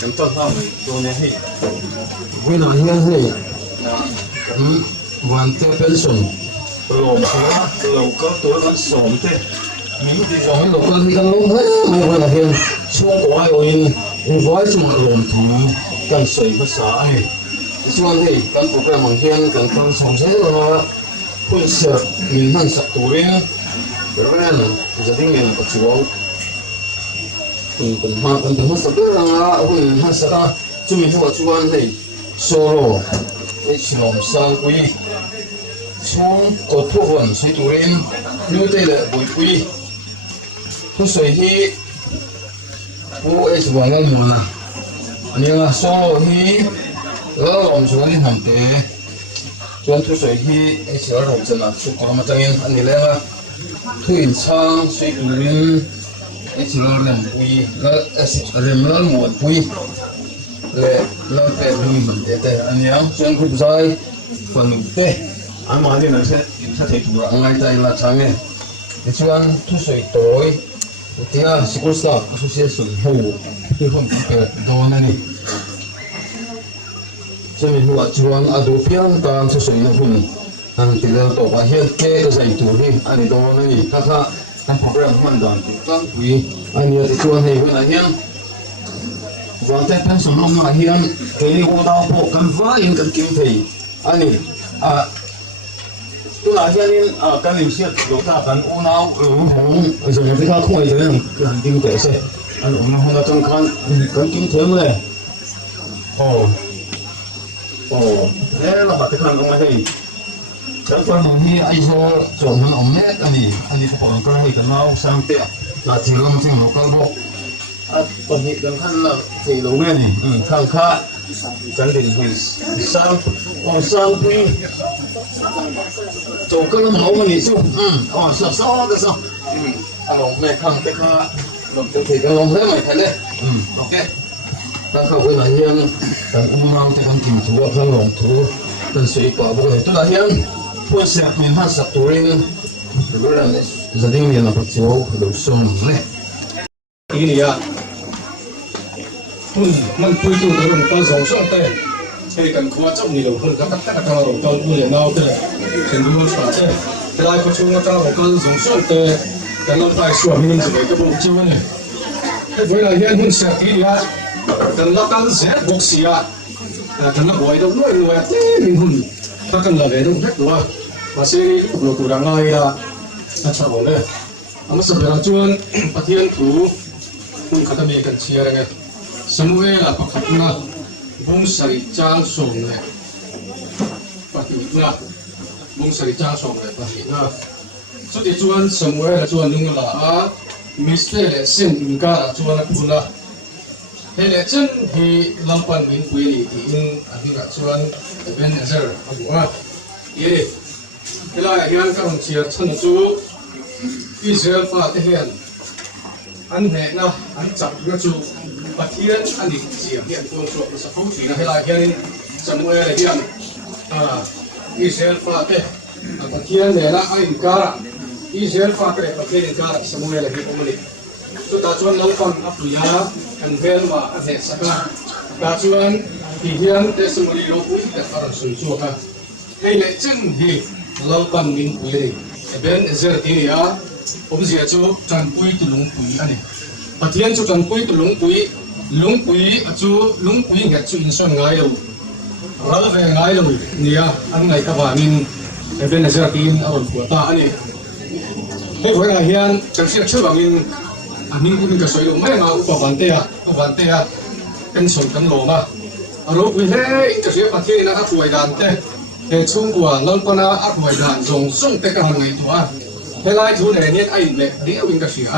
กันต้นข้าวตัวนี้ให้เวลาที่นั่นให้วันเตเป็นส่วนหลงเขาหลงก็ตัวนั้นสมเตมีที่สองหลงก็ที่กันลงให้ไม่เวลาเห็นช่วงวัยอินไว้สมัครลงถึงกันใส่ภาษาให้ส่วนที่กันโปรแกรมเขียนกันฟังสองเส้นว่าคุณเสียมีนั่นสักตัวเองเรื่องจะได้เงินปัจจุบันคุณมาคุณสักเรื่องละคุณมาสักจุดมีปัจจุบันให้โซโล่ไอ้ชิลมสังกุยช่วงกดทุกวันใช้ตัวเองนิ้วเตะเลยบุยกุยทุกสิ่งที่ผู้ไอ้สวรรค์มันนะนี่ละโซโล่ที่แล้วผมช่วยทำเตะส่วนทุกสิ่งที่ไอ้เสือเราจะนัดสุขมาจังเงินอันนี้เลยว่าคืออินช่างใช้ตัวเองไอ้เสือเริ่มปุยแล้วเริ่มแล้วหมดปุยเลยแล้วแต่ดูมันแต่อันนี้ส่วนคุณชายคนเตะอันมาเนี่ยนะใช่ถ้าเทตัวง่ายใจละช่างเนี่ยส่วนทุกสิ่งตัวที่อ่ะสกุลสตาร์สุเสียสุดหูที่ผมเกิดโดนนั่นนี่จะมีหัวชวนอดูเพียงการสุดสิ่งหุ่นอันที่เราตัวเฮียนเกย์ใส่ตัวนี่อันนี้โดนนั่นนี่ถ้าทำโปรแกรมมันดันตั้งปุยอันนี้ที่ชวนให้คนเฮียนวันแต่เป็นสมองเฮียนเกี่ยวกับพวกกันฟ้ายังกันกินที่อันนี้ตัวเฮียนกันลิมเสียลูกตากันอุณาของสมองที่เขาคุยกันกันดิ้งเตะเสียอันอุณาของเราต้องกันกินเถื่อนเลยโอ้แล้วเราบัดกันลงมาให้แล้วตอนนี้ไอ้โซ่ส่งมันออกเน็ตอันนี้เขาบอกกันให้กันเราสร้างเตะนาทีลงที่เราก็บอกตอนนี้กันขั้นละที่ลงเนี่ยนี่ข้างข้ากันเดินไปสร้างปีโจกันแล้วเอามันนี่สู้ซ้อกันซ้อลงแม่ข้างไปข้าลงที่กันลงแล้วไม่ทันเลยโอเคถ้าเขาไปไหนยังแต่อุ้มน้องจะกันกินถั่วข้างลงถั่วเป็นสวยกว่าพวกนี้ตัวนั้นพวกเสียมีห้าสักตัวเองเรื่องนี้จะได้มีอะไรปัจจุบันดูส่งเลยทีนี้มันคุยตัวเรื่องการส่งส่งแต่ใช้กันขวดจับนี่เราคนก็ตั้งแต่การเราตอนผู้เรียนเอาแต่เช่นดูสอนแต่เวลาเขาชวนเราเราก็ส่งส่งแต่การเราได้ส่วนมันจะไปก็บอกจริงเลยไอ้เวลาเห็นมันเสียทีนี้กันเราการเสียบกเสียกันเราบ่อยเรารวยเต้มันหุ่นถ้ากันเราเองต้องเด็กตัวมาซื้อเราตัวดังง่ายละน่าชอบเลยอามาสับเราชวนปะเทียนถูคุณขัดมีกันเชียร์ไงสมุเอลประคับนะบุ้งสริจางส่งเลยปฏิบัตินะบุ้งสริจางส่งเลยปฏิบัตินะสุดที่ชวนสมุเอลชวนนึงละมิสเตอร์เลสินอินการชวนนักบุญละเฮเลชันที่ลำพันมินคุยที่อินอันนี้ก็ชวนเป็นเซอร์บอกว่าเย่เวลาเฮียนกับเชียร์ฉันจูอิสราเอลฟ้าเทียนอันเนี้ยนะอันจับก็จูปะเทียนอันนี้เสียเฮียนตัวโซ่สักผู้ที่นะเวลาเฮียนสมุเอลเฮียนอิสราเอลฟ้าเทียนปะเทียนเนี่ยนะอินการอิสราเอลฟ้าเทียนปะเทียนอินการสมุเอลเฮียนอเมริกสุดท้ายชวนเราฟังอัปลุยาอันเวลมาอันเนี้ยสักการการชวนที่เฮียนเดสมุลีโลกุยแต่ฝรั่งสุนทรค่ะให้เล็กจึงที่เราฟังมินคุยเป็นเซอร์ที่นี่ผมเสียจูจันปุยตุลุงปุยอันนี้ปะเทียนจูจันปุยตุลุงปุยจูลุงปุยเงี้ยจูอินส่วนง่ายเลยเราเป็นง่ายเลยเนี่ยอันไหนกับว่ามินเป็นเซอร์ที่เอาหัวตาอันนี้ให้พวกเราเฮียนจังเสียชื่อว่ามินก็สวยลงไม่มาอุปวันเตียเป็นส่วนกันโลมาอารมณ์วิเศษจะเสียปะเทียนนะครับป่วยดันแต่ช่วงกว่าเราก็น่าอักป่วยดันส่งแต่กันไงตัวเวลาทุนเนี่ยไอ้เล็กเดี๋ยววิ่งกระเสีย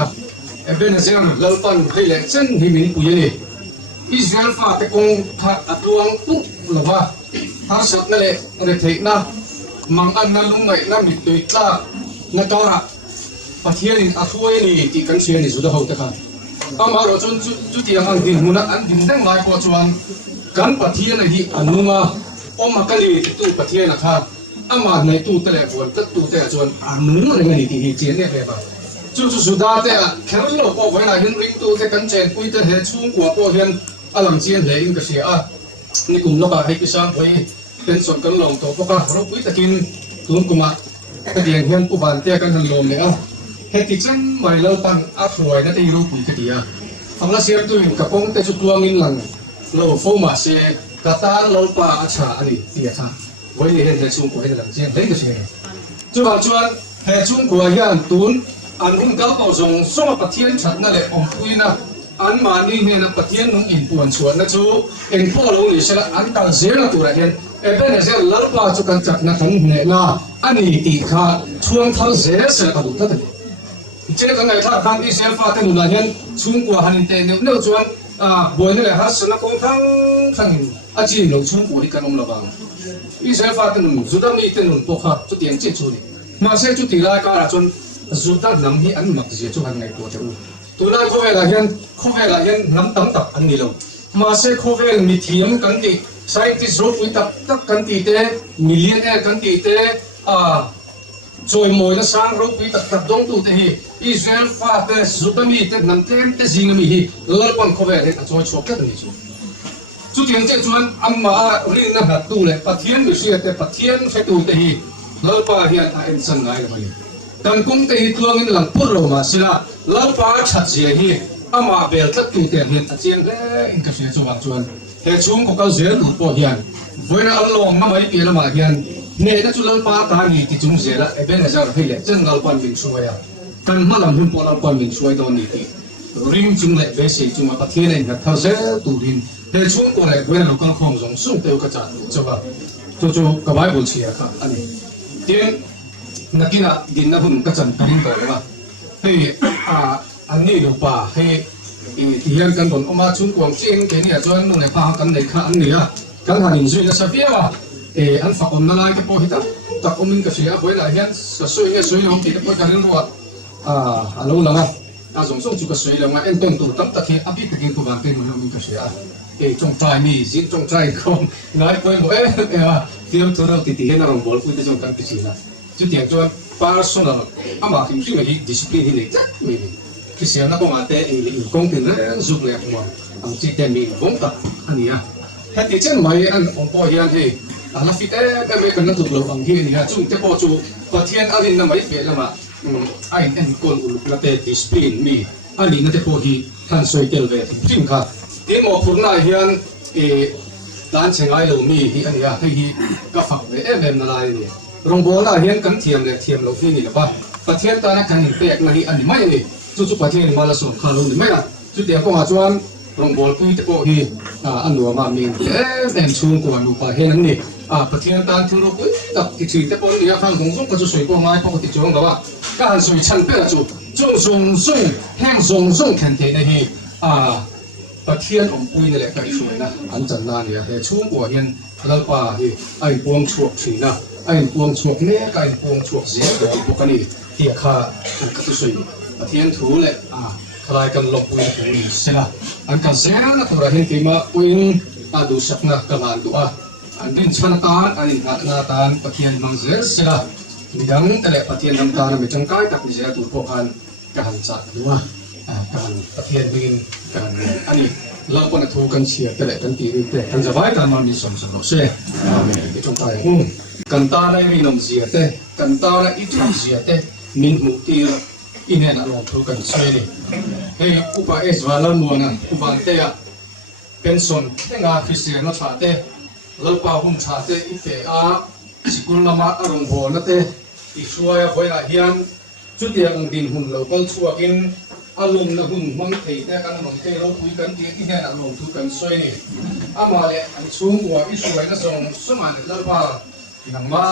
เป็นเสียงเราปั้นให้เล็กเส้นที่มินปุยนี่อิสราเอลฟ้าแต่คงถ้าดวงปุ๊บหรือว่าถ้าสักนั่นแหละอะไรเทนะมังอันนั้นลุงไงนั่นมิดตุยตานั่นตัวละปะเทียนอาช่วยนี่ที่กันเสียนี่สุดท้ายเขาจะกันอามาเราจนจุดที่ยังดินหุ่นอันดินแดงลายกว่าจวนกันปะเทียนนี่อันนู้มาออกมากันนี่ตู้ปะเทียนนะครับอามาในตู้เตะฝนตู้เตะจวนอันนู้อะไรเงี้ยที่เจียนเนี่ยแบบจู่สุดาเตะแค่เราพอเวลาเห็นริงตู้เตะกันเจนปุยเตะเห็นช่วงกว่าพอเห็น alam chian lein ka sia ni kum loka hai pisang hoi ten son kan long to poka ro pui takin tun kuma ka diang hian pu ban te kan han lom le he ti chang mai lo pan a phoi na te ru pui ka dia angla siam tu in kapong te chu tuang in lang lo fo ma se kata lo pa acha ani tia tha voi le hen chung ko hen lang chiang dei ka sia chu ba chuan he chung ko hian tun an hung kal ko zong soma pathian that na le om pui na an mani he na pathian nung in puan chuan na chu en pho lo ni sela an kal zer na tura hian eben he zel lar pa chu kan chak na kan ne na ani ti kha chuang thal zer se ka du ta te chene kan ngai tha kan ti sel fa te nu la hian chung ko han te ne no chuan boy ne le har sana kong thang thang a chi lo chung ko ri kan om la ba i sel fa te nu zu da mi te nu to kha chu tiang che chu ni ma se chu ti la ka ra chun zu ta nam hi an mak je chu han ngai to te u tu na ko ve la hian nam tam tak an ni lo ma se ko ve mi thiam kan ti scientist ro pui tak kan ti te millionaire kan ti te choi moi na sang ro pui tak dong tu te hi Israel fa te zutami te nam tem te zingami hi lalpan ko ve a choi chok ka ni chu tiang che chuan amma ring na hat tu le pathian mi sia te pathian fe tu te hi lalpa hian a en san ngai la kan kung te hi tuang in lang pur ro ma sila lalpa chat sia hi ama bel tat tu te hian a chiang le in ka sia chuan he chung ko kal zer du po hian voina along ma mai pi la ma hian ne na chu lalpa ta ni ti chung zela e ben azar phile chen lalpan min suaya kan malam hun po lalpan min suai don ni ti ring chung le be se chung ma pathian in ka thal zer tu rin he chung ko le voina lo kan khom jong sung te ka cha chawa chu ka bai bol sia ka ani tien nakina din na hun ka chan parin to ba hei ani lo pa hei hian kan don oma chun kuang ching ke ni a chuan nu ne pa kan nei kha an ni a kan hanin zui na sa pia wa an fa on na lai ke po hita ta omin ka sia boila hian sa sui nge sui hom ti te po kan ro alo langa a zong song chu ka sui langa en tong tu tam ta khi abi te kin ku ban te mo min ka sia trong trai mi zin trong trai không ngai poi mo tiam tu ro ti ti hen rong bol pu te jong kan pi si na chu tiang chuan personal ama kim sing hi discipline hi nei tak mi khi sia na ko ma te in kong tin zuk le mo ang chi te mi bong ta ania he ti chen mai an ong po hian he ala fit be me kan na tu lo ang hi ni ha chung te po chu pathian alin na mai pe lama ai en kon ul la te discipline mi ani na te po hi kan soi tel ve tim kha tin mo phurna hian dan chengai lo mi hi ania hi ka phak ve em na lai ni rong bola hian kan thiam le thiam lo hi ni la ba pathian ta na kan ni pek na hi ani mai ni chu pathian mala so kha lo ni mai na chu te ko nga chuan rong bol pui te ko hi anu ma min em chung ko anu pa hen ni pathian tan thu ro pui tak ki chi te pon ni a khang gong gong ka chu soi ko ngai ko ti chong ga ba ka han soi chan pe chu chung sung sung heng sung sung khan te na hi pathian om pui ni le ka soi na an chan na ni he chung ko hian lal pa hi ai puang chuak thi na ai puang chuak ne ka ai puang chuak zia ko ti ka ni ti kha ka chu soi pathian thu le khalai kan lok pui thu ni sela an kan se na thora hin ti ma uin du sakna kaman du an din chan tan an in na tan pathian mang zer sela midang tele pathian nam tan me chang kai tak ni se tu po kan kan chat duwa kan pathian bin kan ani lam pon thu kan chia tele kan ti ri te kan zawai tan ma mi som som lo se amen ke chong tai kan ta na mi nom zia te kan ta na i thang zia te min mu ti ine na long thu kan se ni hei upa es wala mo na uban te ya pension te nga fisian na cha te lalpa hum cha te i te sikul lama arong bo na te i suaya hoina hian chu te ang din hun local chuakin alum na hun mang thei te kan mang te ro pui kan ti i ne na long thu kan soi ni ama le an chung wa i suai na song suman lalpa nang ma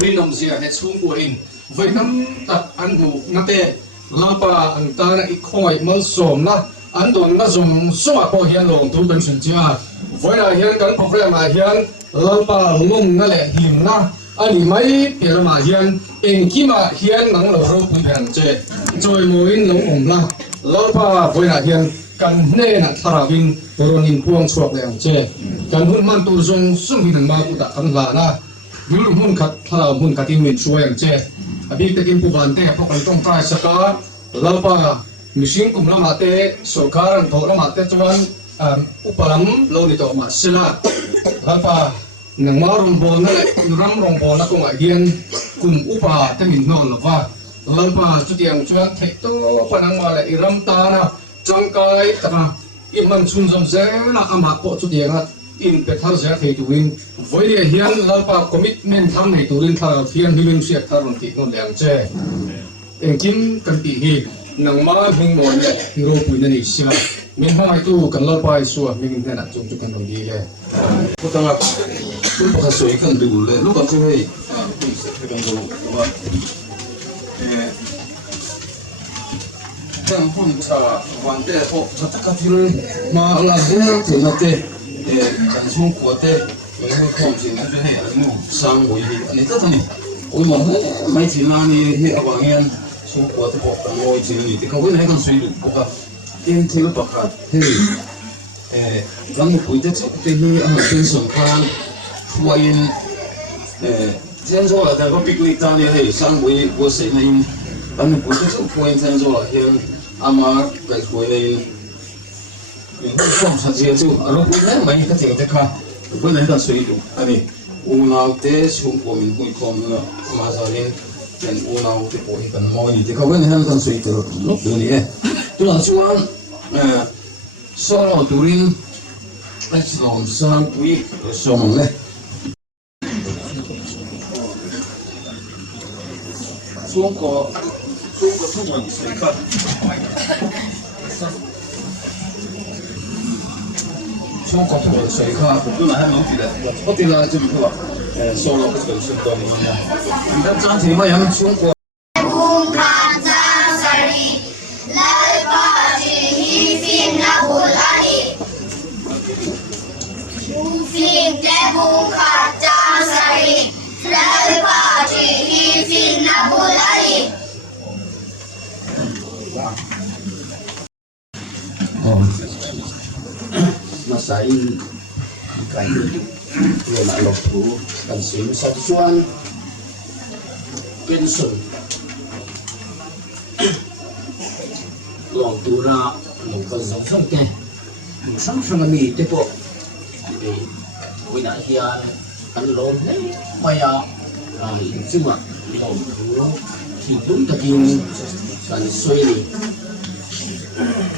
rinom zia he chung ko in vậy năm tập ăn ngủ nát tê lalpa anh ta đã ít khoi mal som na anh đồn na dùng số mà po hiền lòng tu bên sân chia vậy là hiền cần problem mà hiền lalpa lung na lệ hiền na anh mấy việc mà hiền in khi mà hiền nắng lâu rồi cũng hiền chơi rồi mỗi nắng ổn la lalpa vậy là hiền cần nên là thara vin rồi nhìn buông chuộc để ăn chơi cần hun man tu dùng sung hiền mà cũng đã ăn là na dulu hun kat thara hun katin min chuai ăn chơi abi takin pu ban te pho kan tong trai saka lalpa mishing kum lama te sarkar an tho lama te chuan upalam lo ni to ma sila lapa nang marum bol na ram rong bol na ko nga hian kun upa te min non lo wa lapa chu tiang chuan thei to panang ma le iram ta na changkai ta imam chun jom ze na ama po chu tiang in pe thar ze thei tuin voi le hian lapa commitment tham nei turin thar hian hilim siat thar ron ti no leang che engkim kan ti hi nang ma hing mo le hero puin ni siwa min hai tu kan lapa suwa min na chung chu kan ro di le ko tanga tu pa soi kan du le lu kan chu hei kan ro wa dan hun cha wan te po cha ta ka thil ma la de te na te kan chung ko te min ho khom sin na chu hei mu sang oi hi ani ta ta ni oi ma mai chi na ni he awang hian chung ko te po kan moi chi ni te ka wen hai kan soi du ko ka tiên thiếu bậc thì có một buổi tết thì ở bên sông Phan qua in thiên số là tại có picnic ta này thì sang buổi buổi sẽ này có một buổi tết qua in thiên số là hiện ama cái buổi này mình không sao gì chứ ở lúc này mấy cái chuyện thế cả bữa nay ta suy được anh ấy nào tết xuống của mình cũng không nữa mà giờ nên u nào cái buổi cần moi thì không biết nên ta suy được lúc này tôi là chuan solo turin cái sòng sang quý sòng này xuống có thu mình sấy khăn xuống có thu mình sấy khăn tôi là hai món gì đấy có tiền là chụp được solo cái sấy sấy toàn mình nha đã trang thì mấy em xuống có masain cái người mà lộc thú cần xuyên sát xuân bên sườn lòng tu ra lòng cần giống sông kè sông sông là mì thế bộ thì với đại hiền ăn lồn đấy mày chứ mà lòng thú thì đúng là kim cần xuôi đi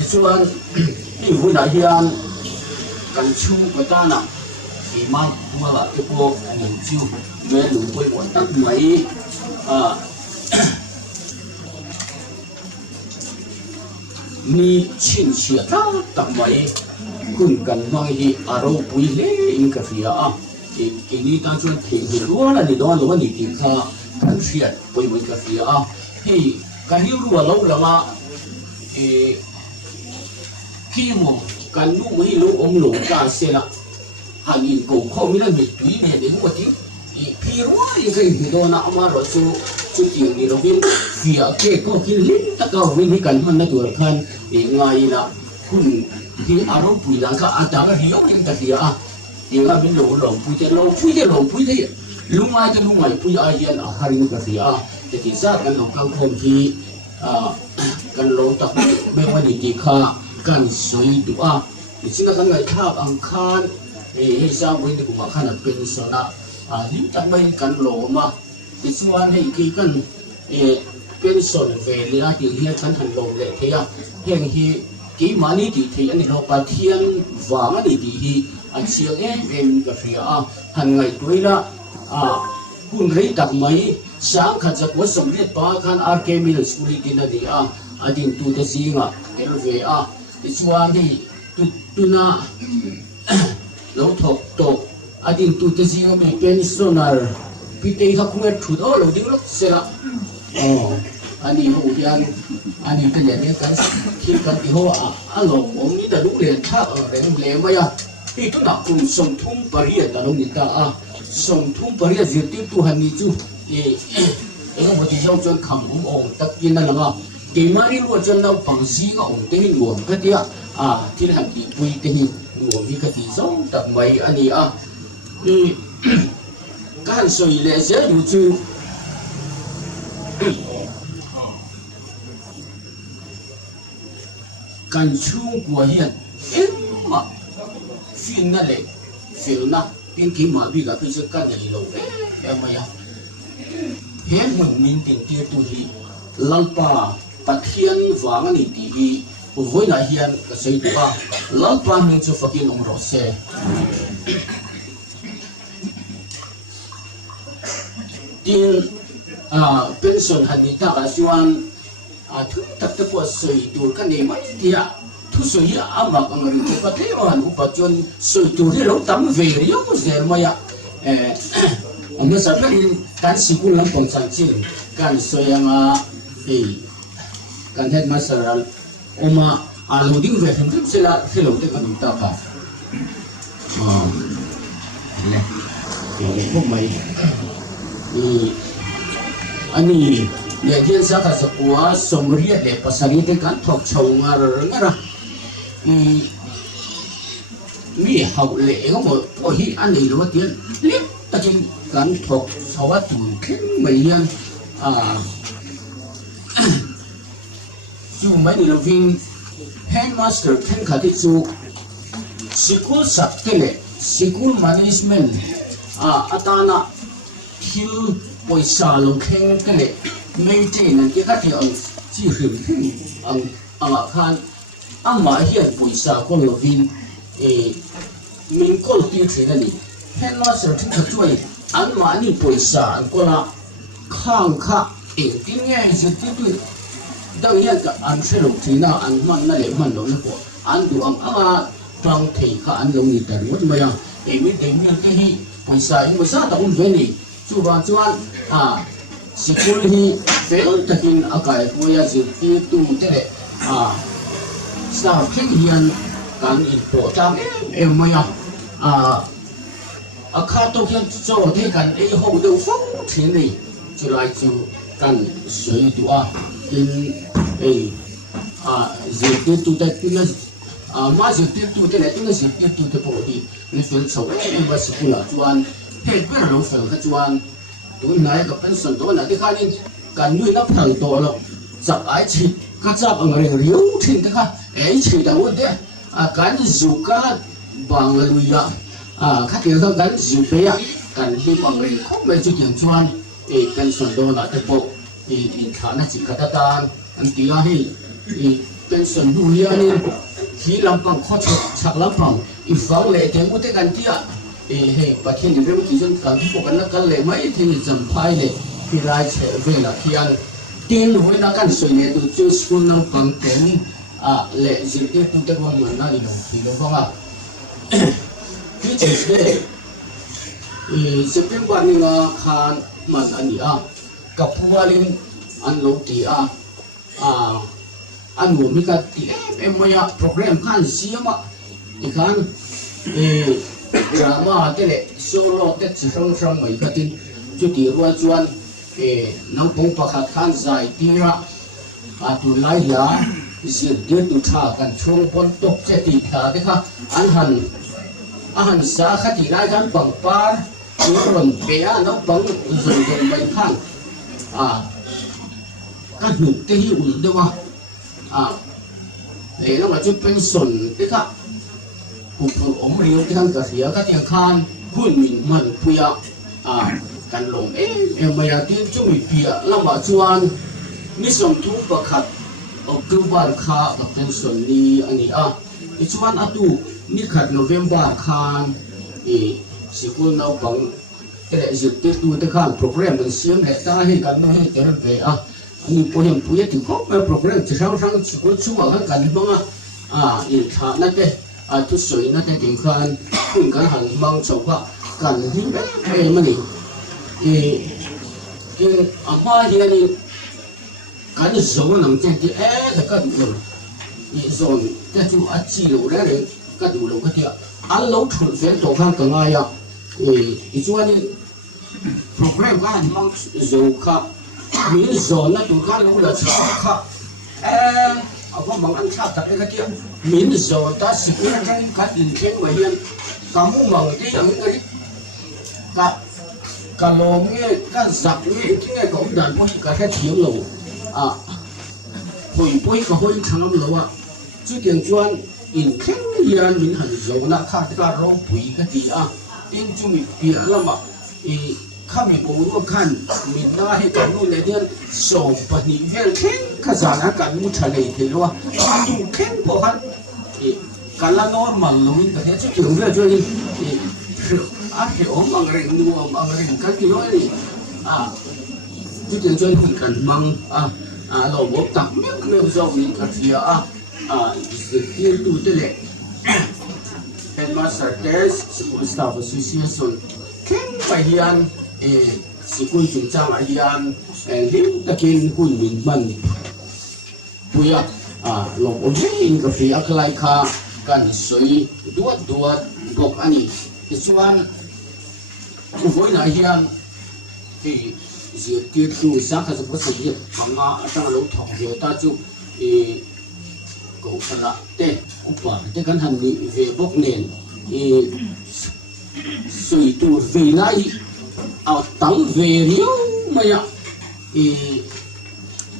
xuân thì với đại hiền cần chu của ta nào thì mà là cái bộ mình chu về đủ với một tắc mấy ni chín chia ta tắc mấy cũng cần nói thì ở đâu bùi lẽ in cái gì thì cái này ta cho thì luôn là đi đó là vấn đề thì kha cần chia bùi cái gì thì cái hiểu luôn lâu là mà khi mà cần lúc mấy lúc ông lục ta xem là hàng nghìn cổ không biết là bị túi này đến một tí thì khi rồi cái gì đó nào mà rồi chú tiền đi rồi viên phía kia có cái lính ta có viên cái cần hơn nó tuổi hơn thì ngoài là kun thì ở đâu bùi là cái ta cái hiểu những cái gì thì là bên lỗ lồng bùi thế lúc mai cho lúc ngoài bùi ai yên ở hai những cái gì thì ra cái lồng cao không thì cái lồng tập bên ngoài thì kha kan soi tu di sini kan ngai thap ang khan sao với đi cũng khan là pension những cái bên kan lo mà di suan hay khi kan pension về là thì hiện kan thành lo lệ thế hiện hi cái mà ní thì anh lo pa thiên vàng thì anh siêu em cái phía hàng ngày tuổi là kun rei tak mai sáng khát giấc was sống biết ba khan RK Middle School đi na đi adin tu ta zinga kel về cái chuan thì tu na lâu thọc to adin tu ta zinga me pensioner pite ha kunget thu đó lâu đi lắm sẽ là anh hậu yan anh cái này cái khi cái thì họ alo ông nghĩ là lúc liền thác ở đấy lẽ mày thì tu nào cùng sống thung Paris ta đâu người ta sống thung Paris diệt tiếp tu hành đi chứ em một tí trong chân khẩm ông tất nhiên là ngà cái mà đi luôn chân đâu bằng gì ông tên nguồn cái gì thì làm gì vui tên nguồn đi cái gì giống tập mấy anh ấy thì cái hành soi lệ dễ đủ chứ cảnh chung của hiện em mà phim na lệ phim na tin kỹ mà bị gặp cái sự cái này lâu đấy em mày hiện mình tiền tiêu tu hi lalpa pathian vàng này thì với là hiện cái sự đó lalpa mình cho phát hiện ông rõ xe tin pension hani ta ka chuan thu tak te po soi tur ka nei mai tia thu soi ama ka ngari te ka te wan upa chuan soi tur ri lo tam ve ri yo zer maya amma sa kan sikul lam pon chan chin kan soi anga kan head master oma aluding ve hem sila philo te ka ta ka le ko mai ani le hian sa ka sakwa somria le pasari te kan thok chhonga ra mi hau le ngo mo hi ani ro tian lip takin kan thok chawa tu khin mai hian chu mai ni loving headmaster khen khati chu school sakte school management atana thil poisa lo khen ke le maintain an ke ka ti ang chi hrim ang anga khan ama hian poisa ko lo vin min kol ti thina ni headmaster thing ka chuai an ma ni poisa an ko la khang kha tin nge je ti tu dang hian ka an shelo thina an man na le man lo na ko an du anga tang thei kha an lo ni tar mo ma ya mi deng ni ke hi poisa ta un ve ni chuan sikul hi fel takin akai hoya zirti tu tere sa khen hian kan in po tam em maya akha to hian cho the kan ei ho do phong thin ni chulai chu kan soi tu in zirti tu ta tin ma zirti tu tere tin zirti tu te po di ni fel so em ba sikula chuan thế bây giờ nó phải cái chuan tụi này cái pension đó là cái này cần nuôi nó thằng to lắm chặt ai chỉ các chặt ở người riêu thì cái ấy chỉ đâu đấy cái dù cái bằng người các kiểu đó cái dù bé cần đi bằng người không phải chỉ chuyện chuan pension đó là cái bộ khả năng chỉ cái tan anh tiếc hay pension nuôi anh khi làm bằng khó chặt lắm bằng vắng lệ tiếng của cái cái tiếc hey pathian ni rem ki jon kan pho kan kal le mai thin jam phai le ki lai che ve la khian tin hoi na kan soi ne tu chu school nang pang ten le zir ti tu te bon man na ni lo ti lo nga ki che de september ni nga khan man ani ka phualin an lo ti an wo mi ka ti em moya program khan siama ikhan drama te le solo te chhrang thrang mai khatin chu ti ruwa chuan nang pong pakhat khan zai tira tu lai ya zir dir tu tha kan chung pon tok che ti tha te kha an han sa khati lai kan pang par ni ron pe nang pang zon don mai khan kan hu te hi ul dewa le lo ma chu pension te kha cuộc ông riêu cái thằng cả phía các tiếng khan hun mình mặn puya kan lom em mày tiên cho mình pia làm bảo chuan mi som thu bạc khát ở cơ bản kha ở pension ni ani chuan atu ni khát November khan sikul nau bang cái dịp tết tu tết khan program mình xiêm để ta hay kan nó hay trở về ani pohem puya thì có program chỉ sau sang sikul chua kan kan bang in thà nát đấy tu soi na te ting khan kun kan han mang chau ka kan hi be mani ama hi ani kan zo nam te ti da ka du zon te tu a chi lo ra re ka du lo ka ti an lo thul fen to khan ka nga ya chuan program ka han mang zo ka mi zo na tu ka lo la cha ka có bằng ăn sao thật cái kia miễn giờ ta xịt ra cái cá đình khen ngoài hiên cá mú mỏng cái những cái cá lô nghe cá sặc nghe cái cũng đàn bôi cá cái thiếu lẩu hồi bôi cá hồi thằng lẩu chứ tiền chuan in khen hiền mình hẳn dấu na khác cái rong bụi cái gì à tin chung mình bịa lắm mà khăm mình cũng có khăn mình na hay cáiนู่นnày điên sầu bật nhị vel khen cái giá na cái mu trả lời thế luôn chung khen bộ hắn cái là normal luôn cái thế chứ kiểu như cho nên hiểu bằng rừng mua bằng rừng các kiểu này chứ tiền cho nên cần mang lò bột tặng miếng miếng rau thì cái gì tiền tu thế này Headmaster Test Staff Association khen phải hiền sĩ quân chúng ta là hiền liu ta khen quân mình mình bây giờ lò bột hình cái gì cái lại cả cần suy duat bọc anh ấy chuan với lại hiền thì diệt tiệt tu sáng khai có sự diệt bằng ngã trong lỗ thòng diệt ta chụp cổ phần là tê quả tê căn hành bị về bốc nền suy tu về lại tắm về riêu mà ya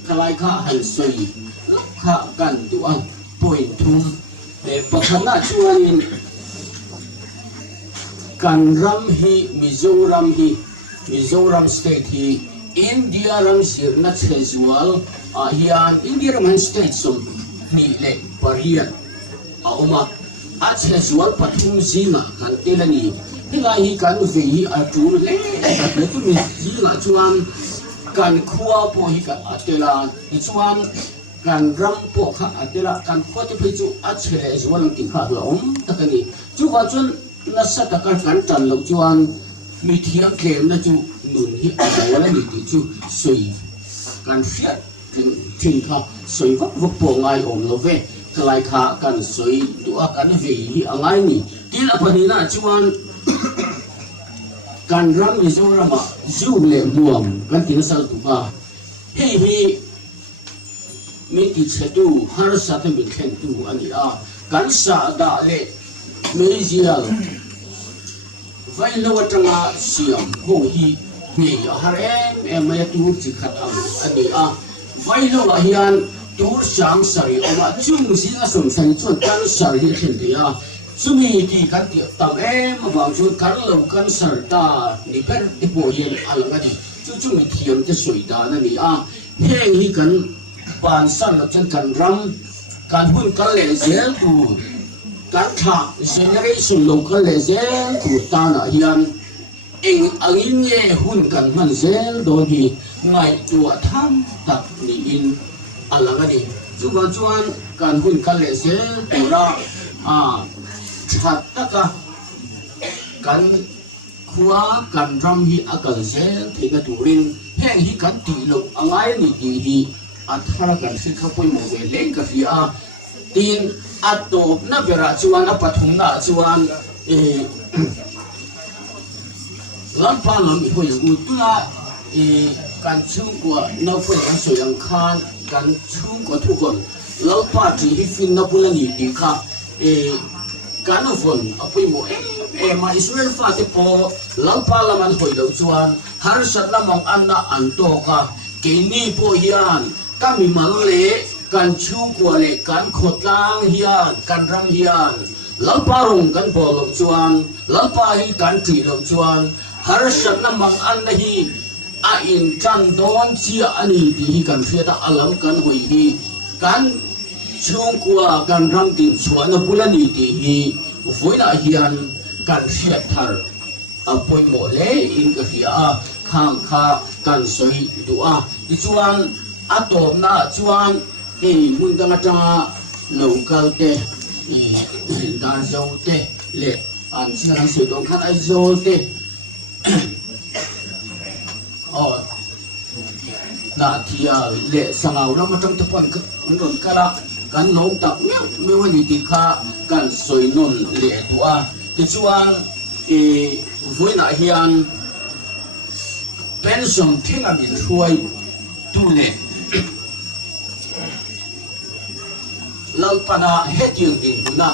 cái lại khá hành suy lúc khá cần tu ăn point thum để bậc hành là chuan kan ram hi Mizoram state hi India ram sirna chezual hian India ram han state som ni le parian oma chezual pathum zinga kan telani hilai hi kan ve hi atur le le tu mi zinga chuan kan khuwa po hi ka atela chuan kan ram po kha atela kan khuwa te phei chu chezual ti kha la takani chu wa chuan na sa ta kan tan lo chuan mi thiang kem na chu nun hi a la ni ti chu sui kan fiat thing kha sui vak po ngai om lo ve klai kha kan sui tu a kan ve hi angai ni til apani na chuan kan ram ni zo rama zu le buam kan tin sal tu ba hi mi ti chetu har sa te mi khen tu ani kan sa da le Malaysia vai lo tanga siam ho hi me har em mai tu chi khat am ani vai lo hian tur sam sari oma chung si a som san chuan kan sar hi khen dia sumi ti kan ti tam bang chu kan lo kan sar ta ni per ti po yen alanga di chu mi thiam te soi da na ni heng hi kan pan san lo chen kan ram kan hun kan le zel tu kan tha generation local le zel tu ta na hian angin ye hun kan man zel do hi ngai tu tham tak ni in alanga ni chuan kan hun kan le zel tu ra that taka kan khuwa kan ram hi akal zel thega turin heng hi kan ti lo angai ni ti hi athara kan si khapoi mo ve leng ka fi tin ato na vera chuan apathum na chuan lampa lam i hoi u tula kan chung ko no poi kan soyang khan kan chung ko thu gon lampa ti hi fin na pula ni ti kha kan von apoi mo ma Israel fa te po lampa laman hoi lo chuan har sat lamang anna anto ka ke ni po hian kami mal le kan chung ko le kan khotlang hian kan ram hian lampa rong kan po lo chuan lampa hi kan ti lo chuan har sat lamang anna hi a in chan don chia ani ti hi kan fiata alam kan hoi hi kan chung ko kan ram tin chuan na bulani ti hi voina hian kan fiat thar apoi mo le in ka fia khang kha kan soi du'a ti chuan atom na chuan mun dang atanga local te dar zo te le an sinang se dong khan ai zo te na thia le sangau ram atang tapon kan kala kan nong tak me wani ti kha kan soi non le du'a ti chuan voina hian pension thinga min huai tu le lalpana hetiang din na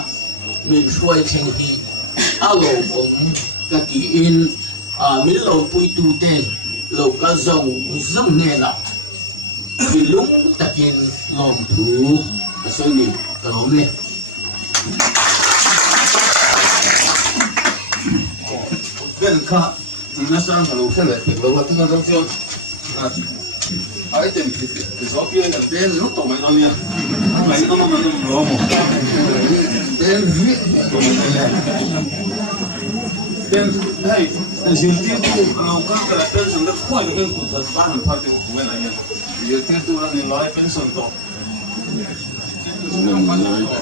min huai thing hi alo ka ti in min lo pui tu te lo ka zong zong ne la lung takin lom thu so ni kalom le bên khác nó sang hàng cái này thì lâu hơn trong xương ai tìm thì số kia là bên lúc tổ máy non nha máy nó mà nó mà bên viết tổ máy non nha bên này dự tiết tu lâu các cái bên sân đất khoai cái của thật ba hàng phát triển của bên này nha dự tiết tu là nên nói bên sân tổ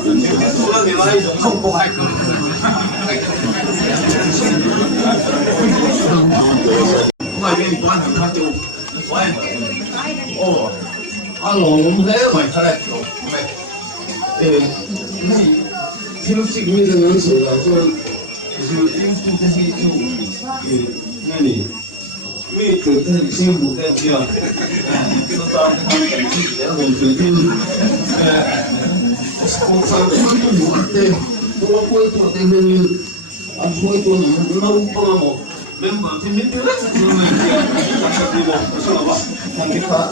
dự tiết tu là nên nói không có hai ngoài bên toàn hàng phát triển ngoài ồ lòng thế mày thay lại mày khi lúc chị mới đang nói sự là cho sự yêu tu thế thì tu cái này mi từ thế thì siêu bộ cái kia tôi tao cái gì để hồn từ từ không sao để nó đủ thế tôi quay tôi mình anh quay tôi nó lâu quá mà bên bờ thì mình biết đấy nhưng mà đi bộ sao là thằng cái khác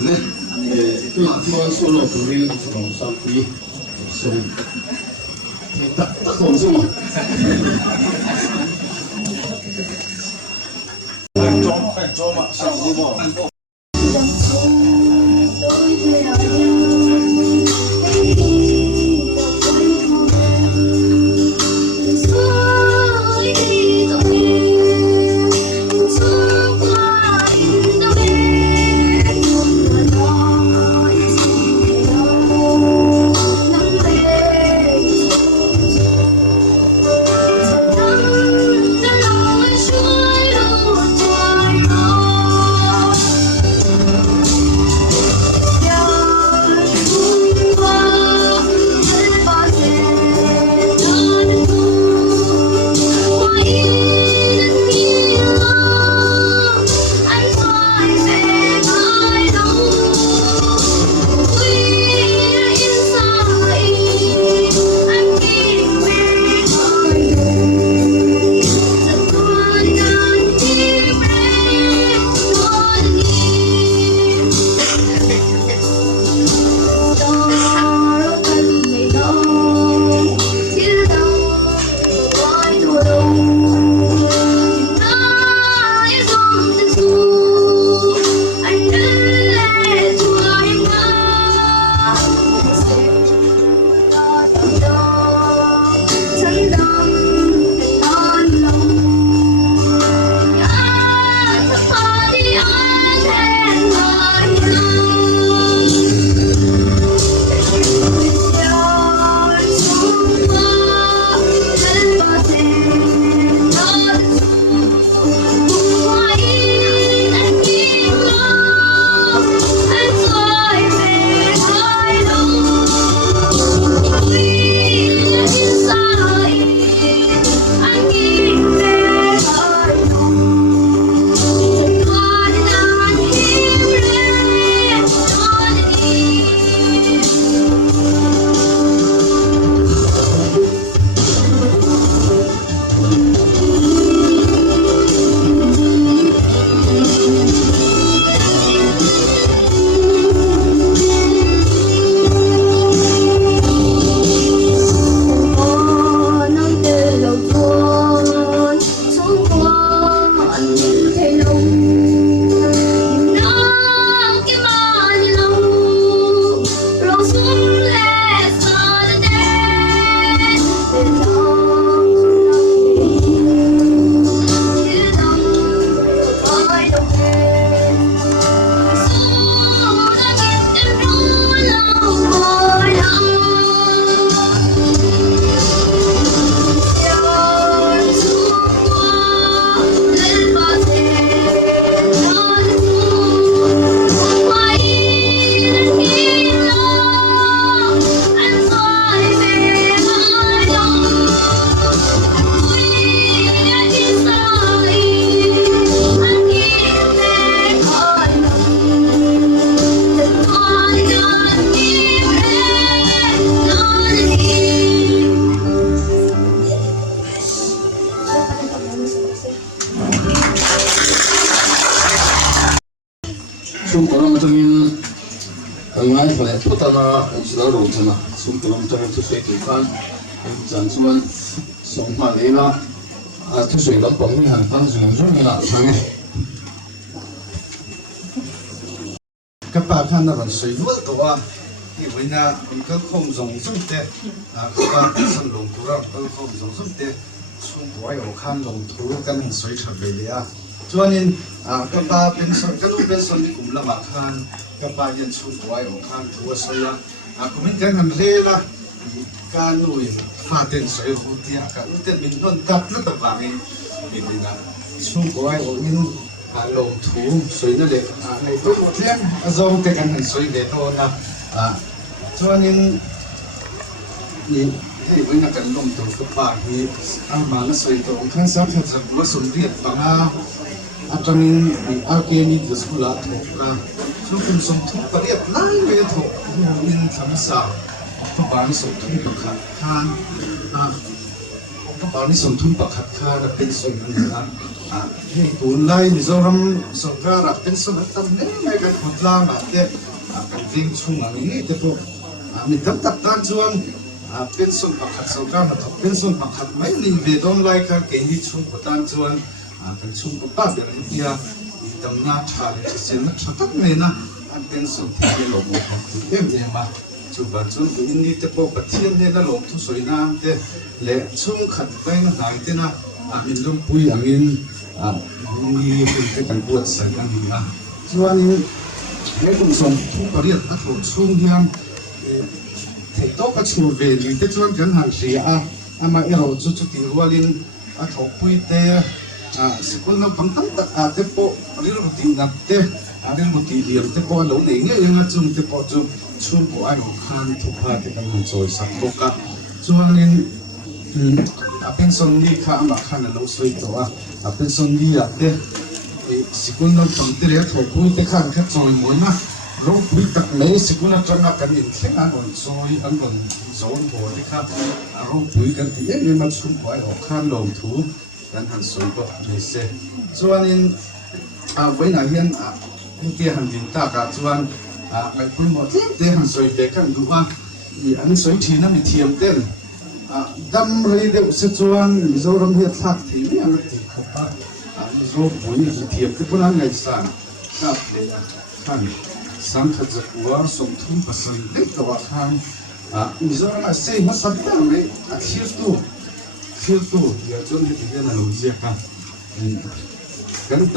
nên tôi solo của mình from something so tất không xong cho mà sao đi bộ ngay phải tốt là chỉ là đồ chân à xung quanh trong cái suy nghĩ kan chẳng xuân sống mà đấy là cái suy nghĩ bóng như hàng tăng dường dường như là hàng các bạn看那个水路多啊，因为呢，一个空中中的各个是龙图啊，各个空中中的，从国有看龙图跟水特别的啊。昨天各把变成跟路变成古了嘛看，各把人从国有看图水啊，我们跟很累了，干路发电水壶的啊，干电民论搭那个玩意，因为呢，从国有因。lồng thú suy nó đẹp này tốt một thiên dâu cái căn suy để thôi là cho nên nhìn thì với là cần lồng thú các bạn thì mà nó suy tổ khăn sáng thật sự nó sùng điệp bằng cho nên kia đi từ số lá thuộc ra số phần sùng thú và điệp lái về thuộc nên thấm sao các bạn sùng thú bậc khát khan các bạn sùng thú bậc khát khan làเป็นส่วนหนึ่งนะตูนไล่มิโซรัมสงการัเป็นส่วนตั้มเนี่ยไม่กันขุดล่างเด็กกันวิ่งชุ่มอันนี้แต่พวกมีตั้มตัดการชวนเป็นส่วนประคัดสงการัเป็นส่วนประคัดไม่ลิงเวดอนไล่กันเก่งที่ชุ่มประทานชวนกันชุ่มกับป้าเดี๋ยวนี้ตั้มหน้าชาเลยจะเสียนักชักเนี่ยนะเป็นส่วนที่เป็นหลงของตัวเองเนี่ยมาจุบันจนตัวนี้แต่พวกประเทศเนี่ยละหลงทุกสวยงามแต่เละชุ่มขัดไปนะหายแต่นะมินลงปุยมินมีเป็นการบวชใส่กันดีนะส่วนนี้ให้คุณส่งทุกประเด็นถ้าถูกช่วงยังเทโต้ก็ชูเวลีแต่ส่วนกันหันเสียมาเอเราจุดที่รัวลินถูกปุยเตะสกุลเราบังคับเตะโปเรื่องตีนับเตะเรื่องตีเหลี่ยมเตะโปหลงเองเนี่ยยังจุ่มเตะโปจุ่มช่วงหัวไอ้หัวขันทุกภาคที่กันหันโจยสักโตกะส่วนนี้เป็นส่วนนี้ข้ามาข้าในโลกสวยตัวเป็นส่วนนี้เด็กสกุลเราตั้งแต่เรียนถูกคุยแต่ข้าแค่จอยหมดนะเราคุยตักไม่สกุลเราจะนักกันยิ่งแค่อันวันจอยอันวันโซนหัวที่ข้าเราคุยกันที่ยังมันชุ่มไว้ออกข้างลงถูกันหันสวยก็ไม่เสียส่วนนี้ไว้ไหนเห็นเกี่ยหันดินตากาส่วนไอ้ปุ่นหมดเกี่ยหันสวยเด็กกันดูว่าอันสวยทีนั้นมีเทียมเต้นดำเลยเดี๋ยวเสจวนมิโซรัมเฮียทักทีนี่อะไรที่เขาปะมิโซบุญเทียมที่พนักงานสั่งครับท่านสังขจักรวาลสมทุนภาษาเล็กตัวท่านมิโซรัมเสียมาสักตั้งเลยคิดตัวเดี๋ยวจนที่จะนั่งรู้จักกันด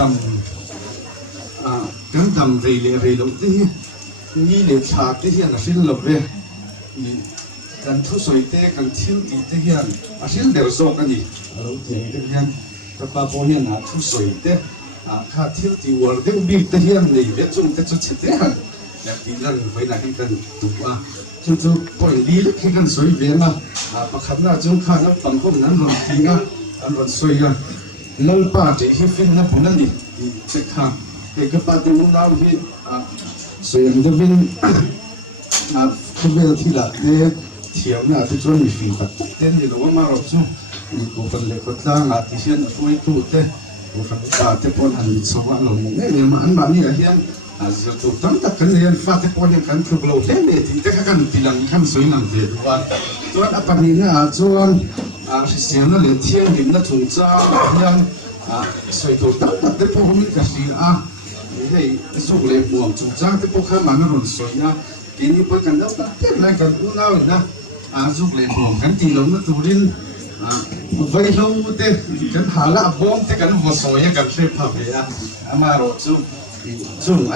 ำเรื่อยลงที่นี่เลยชาที่เฮียน่ะสิ้นลบเลยกันทุสวยเตะกันเที่ยวตีเตะยันอาชีพเดือดโซกันดิเราเที่ยวเตะยันกับป้าพ่อเนี่ยนะทุสวยเตะข้าเที่ยวตีวัวเด็กบีเตะยันเลยเด็กจุ่มเตะจุดเตะยันแบบที่นั่นไว้ไหนกันตัวจู่ๆปล่อยลีเล็กกันสวยเวียนประคับหน้าจุ่มข้าน้ำปังก้มนั้นหล่นทีอันวันสวยกันนั่งป้าเจ๊ให้ฟินนะผมนั่นดิเช็คข้าเด็กกับป้าเต็มน้ำที่สวยอันเดวินคุณเวลที่ละเด็กเที่ยวน่ะที่ชวนมีฟิล์มตัดเต้นอยู่แล้วว่ามาเราจู่มีกูคนเล็กคนล่างที่เชียนช่วยตู้เต้กูคนตาเต้ปนหันสว่างลงเนี่ยมันแบบนี้เฮียนจะถูกตั้งแต่กันเฮียนฟาเต้ปนยังกันคือเราเล่นเลยที่เต้กันที่หลังคำสวยงามเด็ดวันส่วนอัปนี้น่ะส่วนเสียงนั่นเลยเที่ยงริมน่ะถุงจ้ายังสวยถูกตั้งแต่เต้ปนมีกระสีนี่สุกเลยบวมถุงจ้าเต้ปนข้ามันน่ะสวยนะกินนี่พอกันแล้วก็เก็บอะไรกันอุ้งเอาอีกนะสุกเลยบวมกันตีลงน่ะตัวดินไว้เราเต้กันหาละบวมเต้กันหัวสวยกันเสียภาพเลยมาเราจู่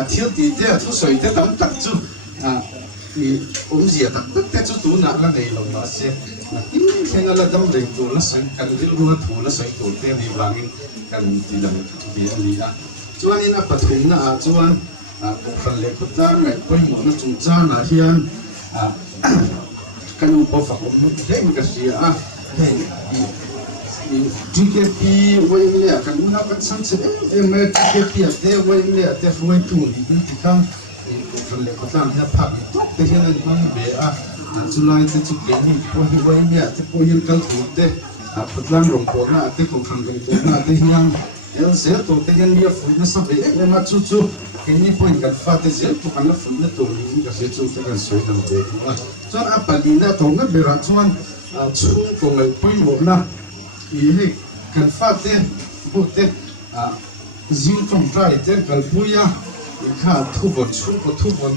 เที่ยวตีเต้ทุสวยเต้ตั้งตักจู่เสียตักเต้จู่ตัวหนักละไงลงมาเสียแค่นั้นละดำเริงตัวละสวยกันที่รู้ถูละสวยตัวเต้ในบางกันตีลงที่อันนี้จวนนี้นะปฐุมนะจวนคนเล็กคนจ้าไงไปหมดนะจุงจ้านะเฮียนกันอุปฝังเด็กมันก็เสียGKP ไว้เนี่ยกันนับกันสังเกตGKP เดี๋ยวไว้เนี่ยเดี๋ยวไว้ตู้นี่ที่ข้างคนเล็กคนจ้าเนี่ยพักตุ๊กแต่เฮียนมันเบี้ยจุลัยที่จุกเกนี่พอไว้เนี่ยที่พอยังกันถูกเด้พัดลมลงปอนะที่ของทางกันตัวนะที่ยังเสียตัวที่ยังมีฝุ่นนะสักเล็กเนี่ยมาจู่ cái này point cần phát thì sẽ tụ ăn nó phun nó tụ những cái sự chúng ta cần soi đồng về cho nên apa đi na tụ nó bị ra cho nên chung của người point một na ý cần phát thì bút thì riêng trong trái thì cần bùi à khá thu bột